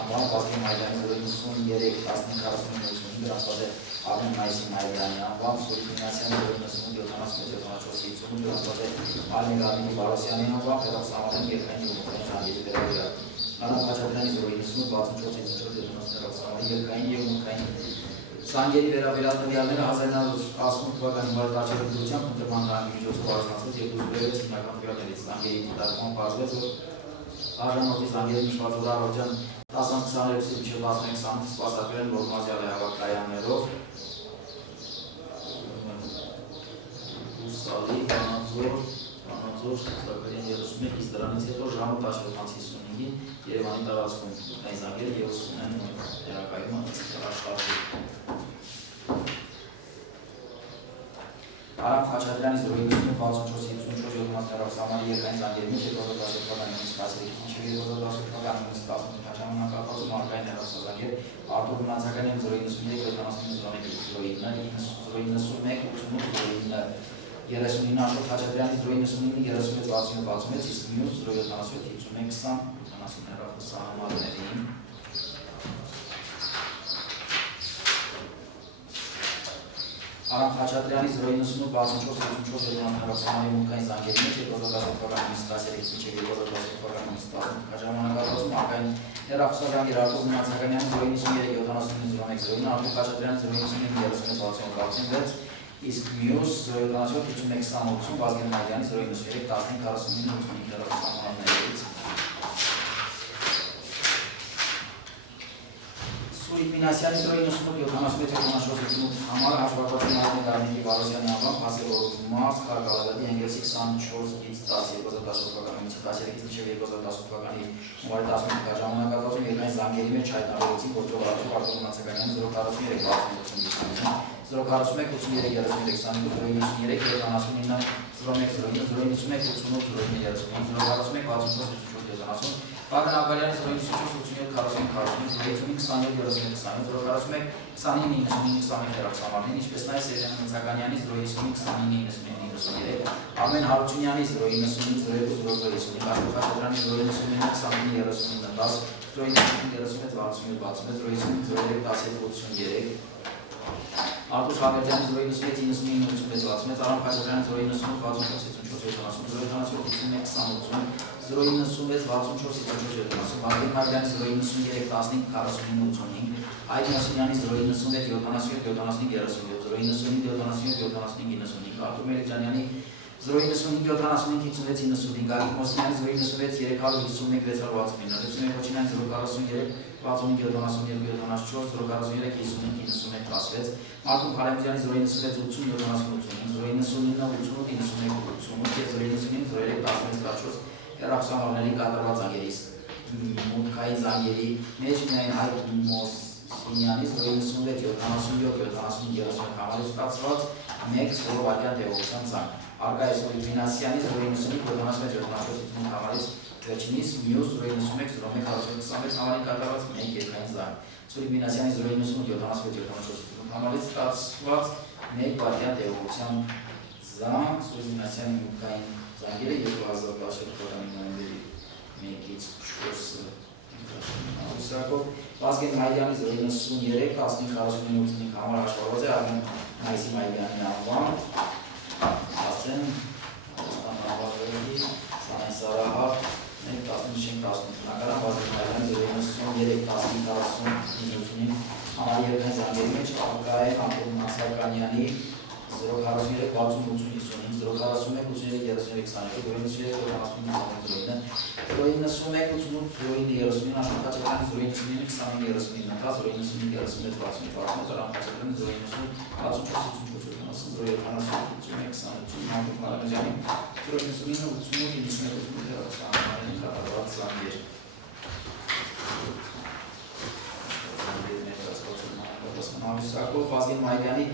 անվան Վազգեն Մայլյանի 093 15 49 դրանց բաժակ Արմեն Մայսի Մայլյանի անվան Սուրիկ Մինասյանի 098 74 դրանց բաժակ Արմեն Գարմինի Բարոսյանի անվան հեռախոսահամարային երկային ուսումնական զանգերի վերաբերյալ Արամ Խաչատրյանի 098 64 հեռախոսահամարի երկային և ուսումնական Զանգերի վերաբերյալ տվյալները 1918 թվականի հունվարի տարեվերջի դրությամբ ընտրման նահանգի միջոցով առանձնացված և դուրս հիմնական տվյալներից զանգերի դիտարկման պարզվեց, որ արժանորդի զանգերի նշված օրարության 10-22-ից մինչև 11-ից սպասարկվել են նորմալիայի հավաքականներով Ուսալի, Վանաձոր, Զաքարյան 31, իսկ դրանից հետո ժամը 10:55-ին Երևանի տարածքում այն զանգերը և ունեն տեղակայումը աշխատի։ Արամ Խաչատրյանի 098 64 74 հեռախոսահամարի երկայն զանգերի մեջ 2017 թվականի հունիսի 13-ից մինչև 2017 թվականի հունիսի 18-ի ժամանակահատվածում արկային հեռախոսազանգեր Արտուր Մնացականյան 093 79 39 Աշոտ Խաչատրյանի 099 36 66 իսկ մյուս 077 50 70 հեռախոսահամարներին Արամ Խաչատրյանի 098-64-74 Սամարի մուտքային զանգերի մեջ 2018 թվականի 10-ից մինչև 2018 թվականի 10 ժամանակահատվածում ակային հեռախոսազանգեր Արտուր Մնացականյանի 093-79-01-09, Արտուր Խաչատրյանի 095-36-66, իսկ մյուս 077-51-28 Վազգեն Մայլյանի 093-15-49-85 հեռախոսահամարներից։ Սուրիկ Մինասյանի 098-76-74 համարը հաշվարկված Մարմին Գարնիկի Վարոսյանի անվան փաստերորմաց Խարկալադատի Էնգելսի 24-10-2014 թվականի 13-ից մինչև 2018 թվականի հունվարի 11 ժամանակահատվածում երկայն զանգերի մեջ հայտնաբերեցին գործող Արտուր Մնացականյանի 043-60 041-83-091-091-091-091-88-091-64-70 Վագն Աբարյանի 054-87-046-049-29-29 հեռախոսահամարներին, ինչպես նաև Սերժան Մնացականյանի 055-29-99-93, Արմեն Հարությունյանի 095-02-055, Աշոտ Խաչատրյանի 099-29-39-10, 095-36-66, 095-03-17-83, Արտուր Խավերդյանի 096-99-86, Արամ Խաչատրյանի 098-64-74, 096-64-70, Վագեն Մարգյանի 093-15-49-85, Այդ Մոսինյանի 097-77-75-37, 095-77-75-95, Արտուր Մելիքյանյանի 095-75-56-95, Գագիկ Մոսինյանի 096-351-669, Լուսինե Քոչինյանի 043-65-72-74, 043-55-91-16, Մարտուն Փարեզյանի 096-80-79-88, 099-88 հեռախոսահամարների կատարված զանգերի մուտքային զանգերի մեջ միայն Այդ Մոսինյանի 096-77-75-35 համարից ստացված 1 սլովակյան տևողության զանգ, Արկա Սուրիկ Մինասյանի 095-76-74 համարից վերջինիս մյուս 091-01-46 համարին կատարված 1 երկրային զանգ, Սուրիկ Մինասյանի 098-77-74 համարից ստացված 1 վայրկյան տևողության զանգ, Սուրիկ Մինասյանի մուտքային զանգերը 2017 թվականի նոյեմբերի 1-ից 4 ամսակով Վազգեն Մայլյանի 093-15-49-85 համար հաշվառված է Արմեն Մայսի Մայլյանի անվան, ասեն Ստանավարվերի, Սանայն Սարահար, 15-15 նկարան Վազգեն Մայլյանի 093-15-49-85 համար երկրային զանգերի մեջ արկա է Արտուր Մնացականյանի 043-60-80-55, 041-33-33-22, 091-88-39, Աշոտ Խաչատրյանի 099-25-39, 095-36-66, Արամ Խաչատրյանի 090-64-70, 070-81-28, Մարտուն հեռախոսահամարների կատարված զանգեր։ Վազգեն Մայլյանի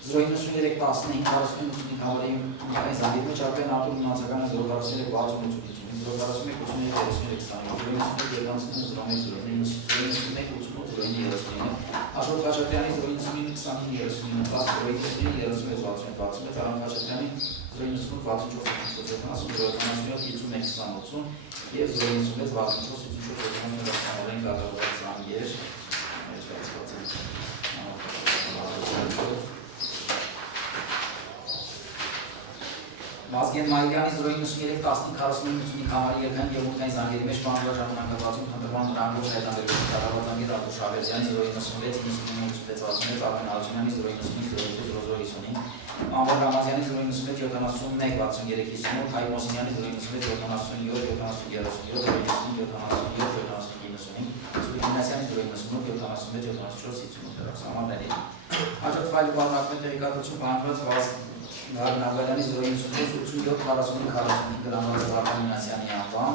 093-15-45 համարի մուտքային զանգերի մեջ արկային Արտուր Մնացականը 043-60-80, 041-33-33, Աշոտ Խաչատրյանի 099-25-39, Արամ Խաչատրյանի 098-64-70, և 096-64-74 համարային կատարված զանգեր։ Վազգեն Մայլյանի 093-15-49 համարի երկրային և մուտքային զանգերի մեջ բանվոր ժամանակահատվածում խնդրման ռանգով հայտնաբերվող կատարված զանգեր Արտուր Շավերդյանի 096-99-86, Արմեն Հարությունյանի 095-02-0055, Անվար Ռամազյանի 097-71-63-58, Հայկ Մոսինյանի 097-77-77, 095-77-75, Մինասյանի 098-76-74-58 հեռախոսահամարների։ Հաջորդ ֆայլը պարունակում է տեղեկատվություն պահանջված Վագն Աբարյանի 093-87-45 գրամանց Վարդան Մինասյանի անվան,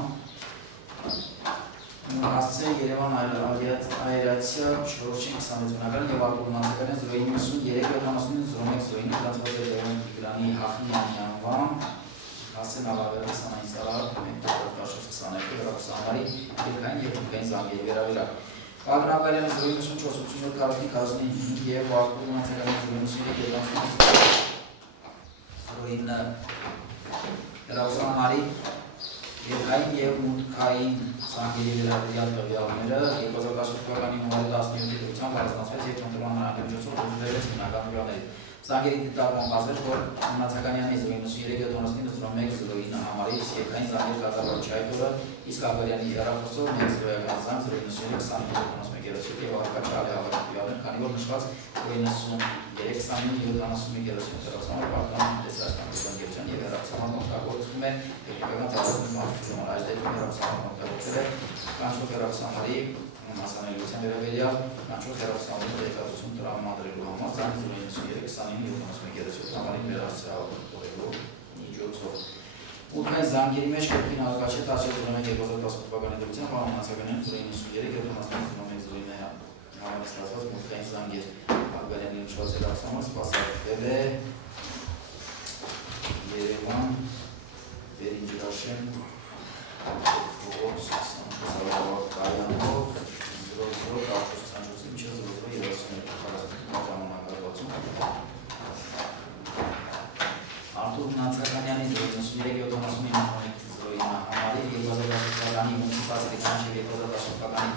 հասցե Երևան այրացիա 4-26 բնակարան և Արտուր Մնացականյան 093-79-01-09 գրանցված Երևան Տիգրանի Հախնյանի անվան, հասցե Նավավերդի Սանայն Սարահար 1-4-22 հեռախոսահամարի երկրային և մուտքային զանգերի վերաբերյալ։ Վագն Աբարյանի 094-85-45 և Արտուր Մնացականյան 093-79 հեռախոսահամարի երկրային և մուտքային զանգերի վերաբերյալ տվյալները 2018 թվականի հունվարի 17-ի դրությամբ առանձնացվեց և կոնտրոլման հնարավորությունով ուժեղեց հիմնական տվյալների։ Զանգերի դիտարկման բազեր, որ Մնացականյանի 093-79-01-09 համարից երկային զանգեր կատարվող այդ օրը, իսկ Աբարյանի հեռախոսով 1-0-ական զանգ 093-25-71 և Արկաչալի հավաքատիվարներ, քանի որ նշված 093-29-71 հեռախոսամար պատկանում տեսրաստան զանգերության և հեռախոսամար մոտակագործվում է տեխնիկական ծառայությունի մահացություն, այս դեպքում հեռախոսամար մոտակագործել է կանչող հեռախոսամարի մասանելիության վերաբերյալ կանչող հեռախոսամարի տեղեկատվություն տրամադրելու համար զանգ 093-29-71 համարի վերահսկողելու միջոցով։ Ուրքային զանգերի մեջ կրկին ալկաչե 17-2010 թվականի դրությամբ Մնացականյանի 093-79-01-09 համարի ստացված ուրքային զանգեր Աբարյանի նշված հեռախոսամար սպասարկվել է Երևան, Վերինջրաշեն, փողոց 24 կայանով 00-24-24-32 Արթուր Մնացականյանի 093-79-09 համարի 2010 թվականի մունիցիպալիտետի կանչի 2010 թվականի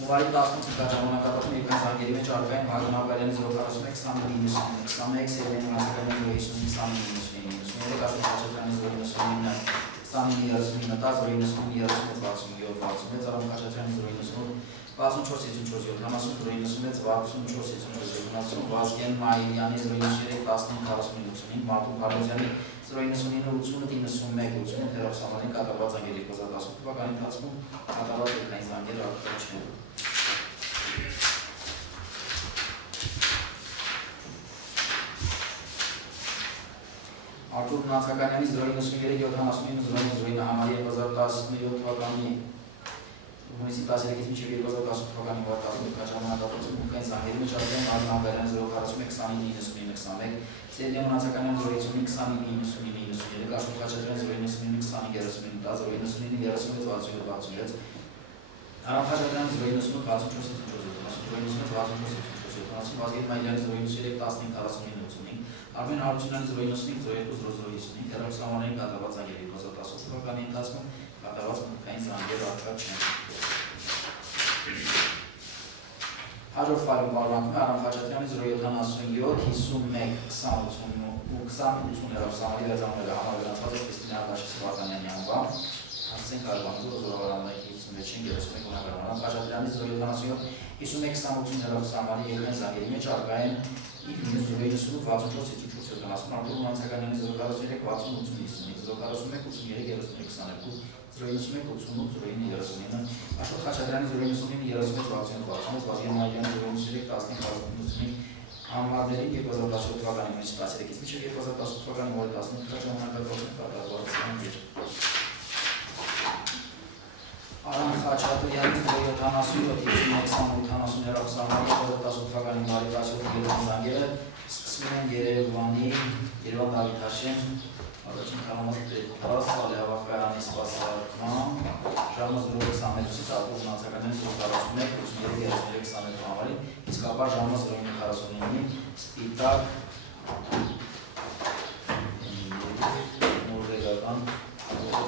հունվարի 18 ժամանակահատվածում երկայն զանգերի մեջ առկա են Վահագն Աբարյանի 041-29-21, Սերգեյ Մնացականյանի 059-29-93, Աշոտ Խաչատրյանի 099-29-39, 099-31-67, Արամ Խաչատրյանի 094-64-70, Վազգեն Մայիլյանի 093-15-45, Մարտու Փարոզյանի 099-80-91 հեռախոսամարին կատարված զանգեր 2010 թվականի ընթացքում կատարված երկրային զանգեր ակտիվ չեն։ Արթուր Մնացականյանի 093-79-09 համարի 2017 թվականի հունիսի 13-ից մինչև 2010 թվականի հունվարի 18 ժամանակահատվածում ուրքային զանգերի մեջ առկա են Վահագն Աբարյանի 041-29-99, Սերգեյ Մնացականյանի 055-29-99, Աշոտ Խաչատրյանի 099-20, Արամ Խաչատրյանի 098-64-74, Վազգեն Մայիլյանի 093-15-49, Արմեն Հարությունյանի 095-02-055 հեռախոսամարային կատարված զանգեր 2010 թվականի ընթացքում կատարված ուրքային զանգեր առկա չեն։ Հաջորդ ֆայլում պարունակվում է Արամ Խաչատրյանի 077-51-20-80 հեռախոսամարի վերծանվել է համագրանցված է Քրիստինե Արտաշես Վարդանյանի անվամբ, հասցեն կարողանձու զորավարանների 56-31 գունագարան Արամ Խաչատրյանի 077-51-20-80 հեռախոսամարի երկրային զանգերի մեջ առկա են 090-64-54-70 Արթուր Մնացականյանի 043-60-85, 041-83-32, 091-88-09, Աշոտ Խաչատրյանի 099-36-66, Վազգեն Մայիլյանի 093-15-15 համարներին 2017 թվականի հունիսի 13-ից մինչև 2018 թվականի հունվարի 18 ժամանակահատվածում կատարված զանգեր։ Արամ Խաչատրյանի 077-51-80 հեռախոսամարի 2018 թվականի հունվարի 17 զանգերը սկսվում են Երևան Դավիթաշեն առաջին կանոնով դեպքաս Սալեհավակայանի սպասարկման ժամը 0:21-ից Արթուր Մնացականյանի 041-83-23 համարին, իսկ ապա ժամը 0:49-ին Սպիտակ նորվեգական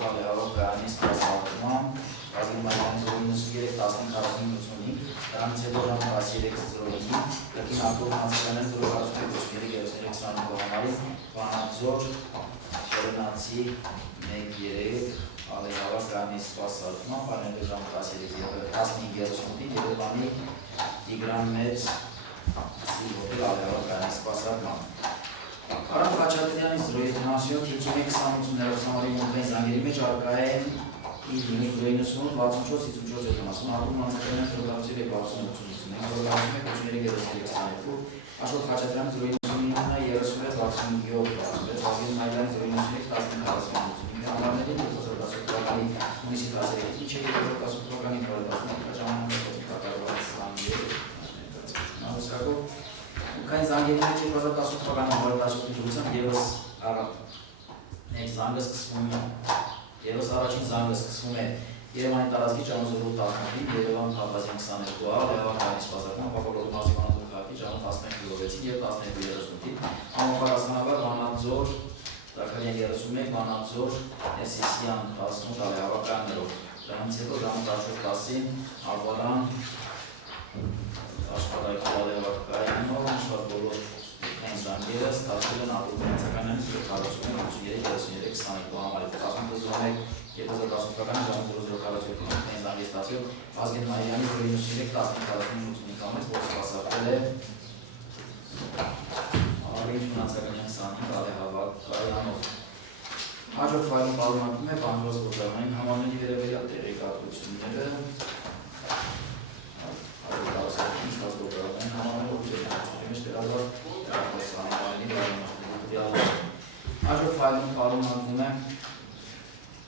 Սալեհավակայանի սպասարկման Վազգեն Մայիլյանի 093-15-45, դրանից հետո ժամը 13:05-ին կրկին Արթուր Մնացականյանի 041-83-23 համարին Վանաձոր Շերնացի 1-3 Ալեհավակայանի սպասարկման պարենտը ժամը 15:38-ին Երևանի Տիգրան Մեծ Սիլհոտել Ալեհավակայանի սպասարկման Արամ Խաչատրյանի 077-51-20 հեռախոսամարի ուրքային զանգերի մեջ առկա են 098-64-54-70 Արթուր Մնացականյանի 043-60-85, Աշոտ Խաչատրյանի 099-36-67, Վազգեն Մայիլյանի 093-15-45 համարներին 2010 թվականի հունիսի 13-ից մինչև 2010 թվականի հունվարի 18 ժամանակահատվածում կատարված զանգեր։ Ուրքային զանգերի մեջ 2010 թվականի հունվարի 18-ի դրությամբ ևս առաջին զանգը սկսվում է Երևանի տարածքի ժամը 0:15-ին, Երևան Փաբազին 22 Ալեհավակայանի սպասարկման Պապալոտ մարզիկանոց քաղաքի ժամը 11:06-ին եւ 12:38-ին, համապատասխանաբար Վանաձոր Զաքարյան 31, Վանաձոր Ներսիսյան 18 Ալեհավականներով, դրանից հետո ժամը 14:10-ին Ալվարան Աշխարհայքի Ալեհավականով նշված բոլոր Երկրային զանգերը ստացվել են արտադրության 043-33-22 համարի 18-01 2018 ժամը 0047 երկրային զանգի ստացվել Վազգեն Մարյանի 093-1545 համարից, որ սպասարկվել է Արիջ Մնացականյան 25 ալեհավակ կայանով։ Հաջորդ ֆայլում պարունակում է բանջոց գործարանային համարների վերաբերյալ տեղեկատվությունները Հաջորդ ֆայլում պարունակում է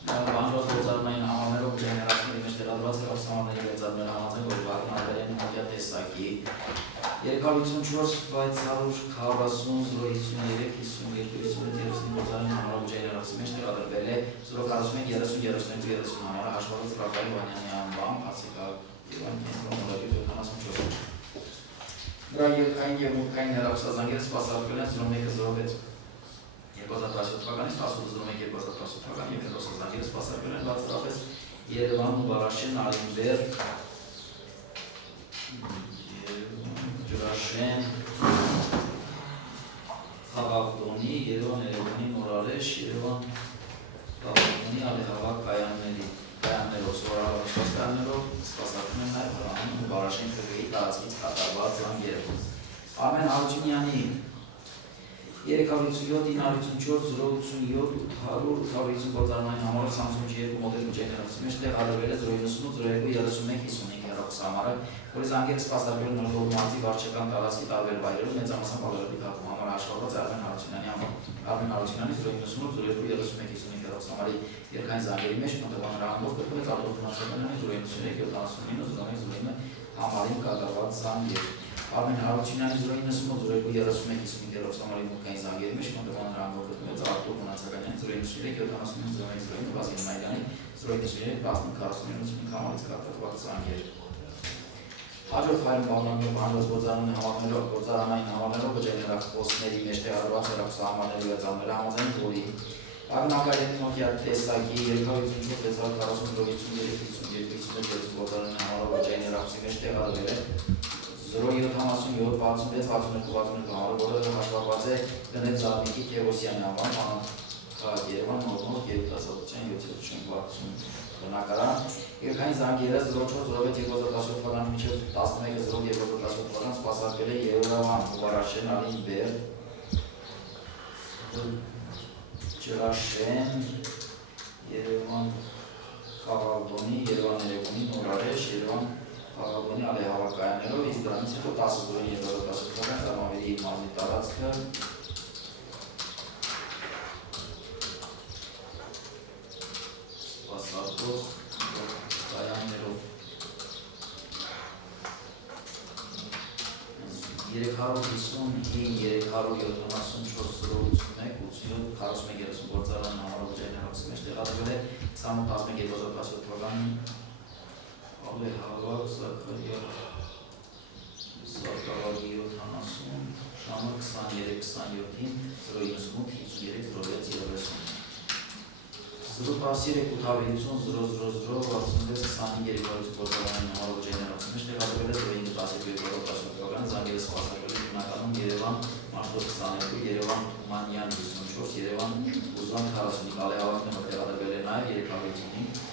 բանջոց գործարանային համարներով ջեներացների մեջ տեղադրված հեռախոսահամարների գործարանների համաձայն, որ վարկանալվել են հոդյա տեսակի 240-053-52-55 համարով ջեներացի մեջ տեղադրվել է 041-30-32-30 համարը հաշվառված Ռաֆայել Վանյանի անվամբ հասեկակ Նրա երկային և մուտքային հեռախոսազանգերը սպասարկվել են 01-06 2017 թվականից 18-01-2017 թվական և հեռախոսազանգերը սպասարկվել են բացառապես Երևան, Բարաշեն, Արինբեր, Ջրաշեն, Խաղաղդոնի, Երևան, Երևանի, Նորարեշ, Երևան, Խաղաղդոնի, Ալեհավակ կայաններով, սովորաբար կայաններով սպասարկում են նաև Հրանն ու Բարաշեն քրգեի տարածքից կատարված զանգերը։ Արմեն Հարությունյանի 357-954-087-800 գործարանային համարով Samsung G2 մոդել ջեներացի մեջ տեղադրվել է 098-02-31-55 հեռախոսահամարը, որի զանգերը սպասարկվել են Նորգոհ մարզի վարչական տարածքի տարբեր վայրերում մեծամասամբ Ալերբի քաղաքում համարը հաշվառված է Արմեն Հարությունյանի համար։ Արմեն Հարությունյանի 098-02-31-55 հեռախոսահամարի երկայն զանգերի մեջ մտավորան հրահանգով կրկնվեց արտադրությունների 093-79-01-09 համարին կատարված զանգեր։ Արմեն Հարությունյանի 098-02-31-55 հեռախոսահամարի մուտքային զանգերի մեջ մտավորան հրահանգով կրկնվեց Արտուր Մնացականյանի 093-79-01-09 Վազգեն Մայրյանի 093-15-49 համարից կատարված զանգեր։ Հաջորդ ֆայլում պարունակում է բանջոց գործարանային համարներով ջեներախոսների մեջ տեղադրված հեռախոսահամարների վերծանները համաձայն, որի Ակնակայանի հոդյա տեսակի 250-640-53-52 գործարանային համարով ջեներախոսի մեջ տեղադրվել է 077-66-62 համարը, որը հաշվառված է գնել Զարմիկի Թևոսյանի անվամբ քաղաք Երևան նորմալ երիտասարդության 760 բնակարան երկայն զանգերը 04-06-2017 թվականից մինչև 11-0-2017 թվական սպասարկվել է Երևան, Բարաշեն, Արինբեր, Ջրաշեն, Երևան, Խաղաղդոնի, Երևան, Երևանի, Նորարեշ, Երևան, Խաղաղդոնի Ալեհավակ կայաններով, իսկ դրանից հետո 10-2017 թվական Զարմավերի մարզի տարածքը սպասարկող կայաններով 355-374-081-87 գործարանային համարով ջեներացի մեջ տեղադրվել է 28-11-2017 թվականին Ալեհավակ Զաքարյանի 70 ժամը 23-27-ին 098-53-06-30 013-850-000-66-25 գործարանային համարով ջեներացի մեջ տեղադրվել է 012-2017 թվականին զանգերը սպասարկվել է հիմնականում Երևան, Մաշտոց 22, Երևան, Թումանյան 54, Երևան, Ուզան 45, Ալեհավակները տեղադրվել է նաև 375,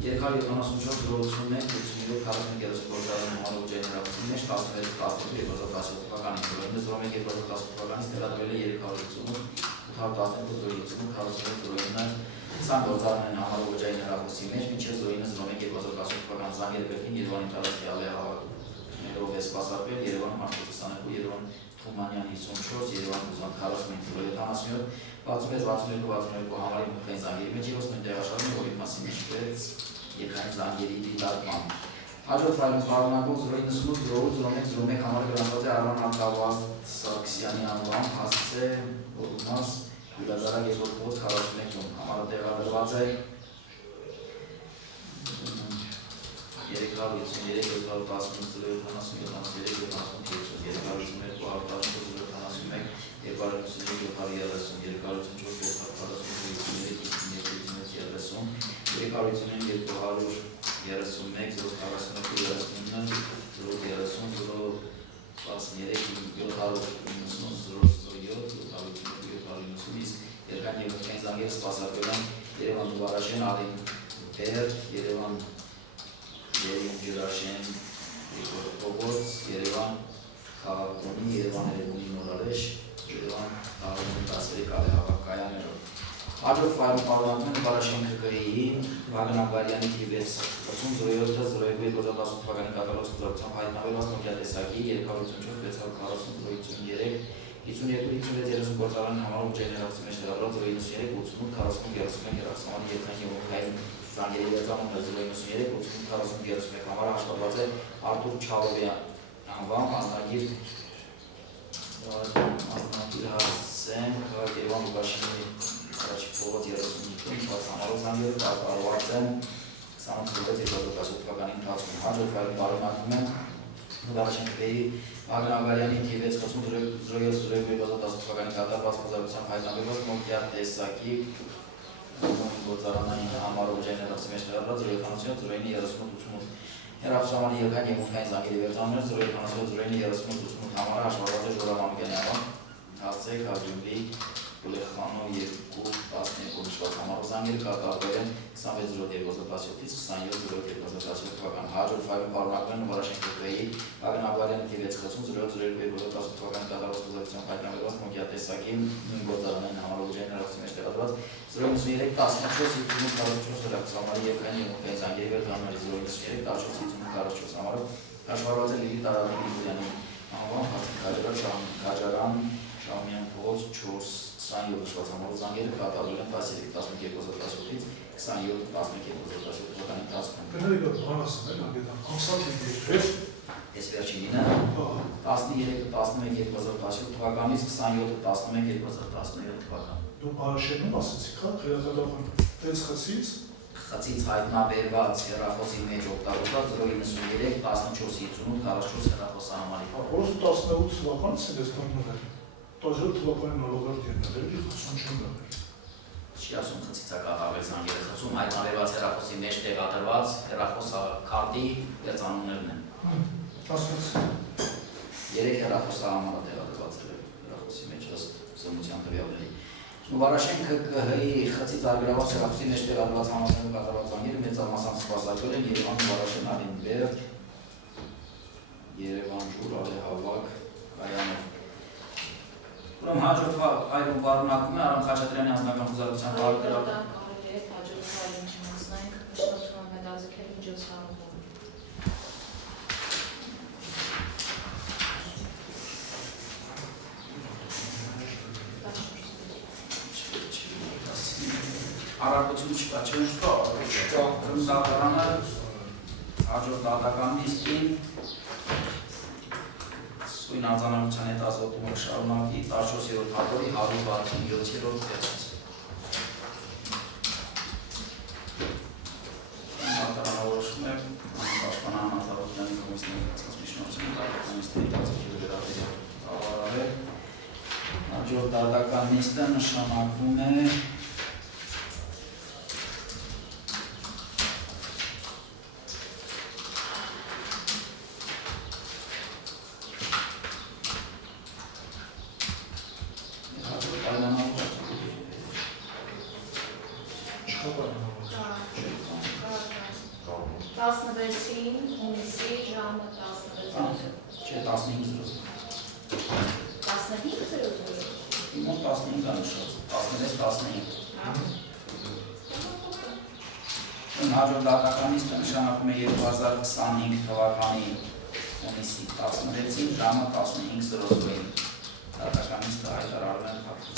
284-081-87-41 համարով ջեներացի մեջ 16-12-2017 թվականին 001-2010 թվականից տեղադրվել է 350-812-070-41-09 20 գործարանային համարով ջեներացի մեջ մինչև 009-01-2017 թվական զանգերը կրկին Երևանի տարածքի ալեհավակներով է սպասարկվել Երևան, Մաշտոց 22, Երևան, Թումանյան 54, Երևան, Ուզան 45, 077-66-62 համարի մուտքային զանգերի մեջ ևս նույն տեղաշարժում, որի մասին իջվեց երկայն զանգերի դիտարկման։ Հաջորդ ֆայլում պարունակող 098-08-01 համարը գրանցված է Արման Հարկավազդ Սարգսյանի անվամբ հասցե որմաս հյուրադարակ երկրորդ փոս 41-ում համարը տեղադրված է 350-342-73-72-73-72-73-72-30 Երկան և հրկային զանգերը սպասարկել են Երևան Դուվարաշեն, Ալին Բեր, Երևան Ջրաշեն, Պոգոց, Երևան Խաղաղտոնի, Երևան Երևունի Նորարեշ, Երևան Խաղաղտոնի 10-րի կալե հավաքկայաններով։ Հաջորդ ֆայլում պարունակում են Վարաշեն ԿԿԻ-ի Վագնագարյանի թիվ 607-02-2018 թվականի կատարող ծրագրությամբ հայտնաբերված Nokia տեսակի 354-640-53 52-56-30 գործարանի համարով ուժային հեռախոսի մեջ դրագրված 093-88-40-31 հեռախոսամարի երկրային և օգնային զանգերի վերծանումը 093-88-40-31 համարը աշխատված է Արտուր Չալովյան անվան մասնագիր Հասեն քաղաք Երևան Լուկաշինի առաջի փողոց 35-ում համարով զանգերը կատարված են 28-2018 թվականի ընթացքում հաջորդ ֆայլում պարունակում են Վարաշեն ԿԿԻ-ի Վագնագարյանի թիվ 607-02-2018 թվականի կատարված խոզարությամբ հայտնաբերված Nokia տեսակի գործարանային համարով ուժային հեռախոսի մեջ դրագրված 077-09-38 հեռախոսամարի երկրային և օգնային զանգերի վերծանումներ 077-09-38 համարը հաշվառված է Ժորա Մանուկյանի անվան հասցեկ Հաջումլի Գուլեխանով 2-12 նշված համարով զանգերը կատարվել են 26-02-2017-ից 27-02-2017 թվական հաջորդ ֆայլում պարունակվել են Վարաշեն ԿԿԻ-ի Վագնագարյանի թիվ 680-02-2018 թվականի կատարված խոզարությամբ հայտնաբերված Nokia տեսակի գործարանային համարով ուժային հեռախոսի մեջ դրագրված 093-14-58-44 հեռախոսամարի երկրային և օգնային զանգերի վերծանումներ 093-14-58-44 համարով հաշվառված է Լիլիթ Արարատի-Նիկոլյանի անվան Քաջարան Շահումյան փողոց 4-27 նշված համարով զանգերը կատարվել են 13-11-2017-ից 27-11-2017 թվականի ընթացքում։ Կներեք բանասն էլ անգետան, ամսատ երկրեր։ Ես վերջինինը 13-11-2017 թվականից 27-11-2017 թվական։ Դու Վարաշենում ասեցիք, հա, խելատատախոն տեց խցից։ Խցից հայտնաբերված հեռախոսի մեջ օգտագործված 093-14-58-44 հեռախոսահամարի։ Որոշ 18 թվականից էլ ես տանվել։ 17 թվականի նորոգարդ եններ, էլի խցում չեմ դարել։ Չի ասում խցից է կատարվել զանգերը, խցում հայտնաբերված հեռախոսի մեջ տեղադրված հեռախոսակարգի վերծանումներն են։ 16 3 հեռախոսահամարը տեղադրված է հեռախոսի մեջ ըստ զննության տվյալների։ Վարաշեն ԿԿՀ-ի խցից արգելված հեռախոսի մեջ տեղադրված համարներում կատարված զանգերը մեծամասամբ սպասարկվել են Երևան Վարաշեն Ալին Բեր, Երևան Ջուր Ալե Հավաք կայանով։ Ուրեմն հաջորդ ֆայլում պարունակում է Արամ Խաչատրյանի անձնական խոզարության բարդրավ։ Հաջորդ ֆայլին չմասնենք, նշանակում է հետաձգել միջոցառումը։ Առարկություն չկա, չէ՞։ Քննադարանը հաջորդ դատական նիստին Սույն արձանագրության հետազոտումը կշարունակի 14-րդ հատորի 167-րդ թեզից։ Դատարանավորոշում է Պաշտպանական արտադրության կոմիսիայի միջնորդությունը դատական նիստի հետազոտի վերաբերյալ հաջորդ դատական նիստը նշանակվում է Հաջորդ դատական նիստը նշանակում է 2025 թվականի հունիսի 16-ին ժամը 15:00-ին։ Դատական նիստը հայտարարվել է փակված։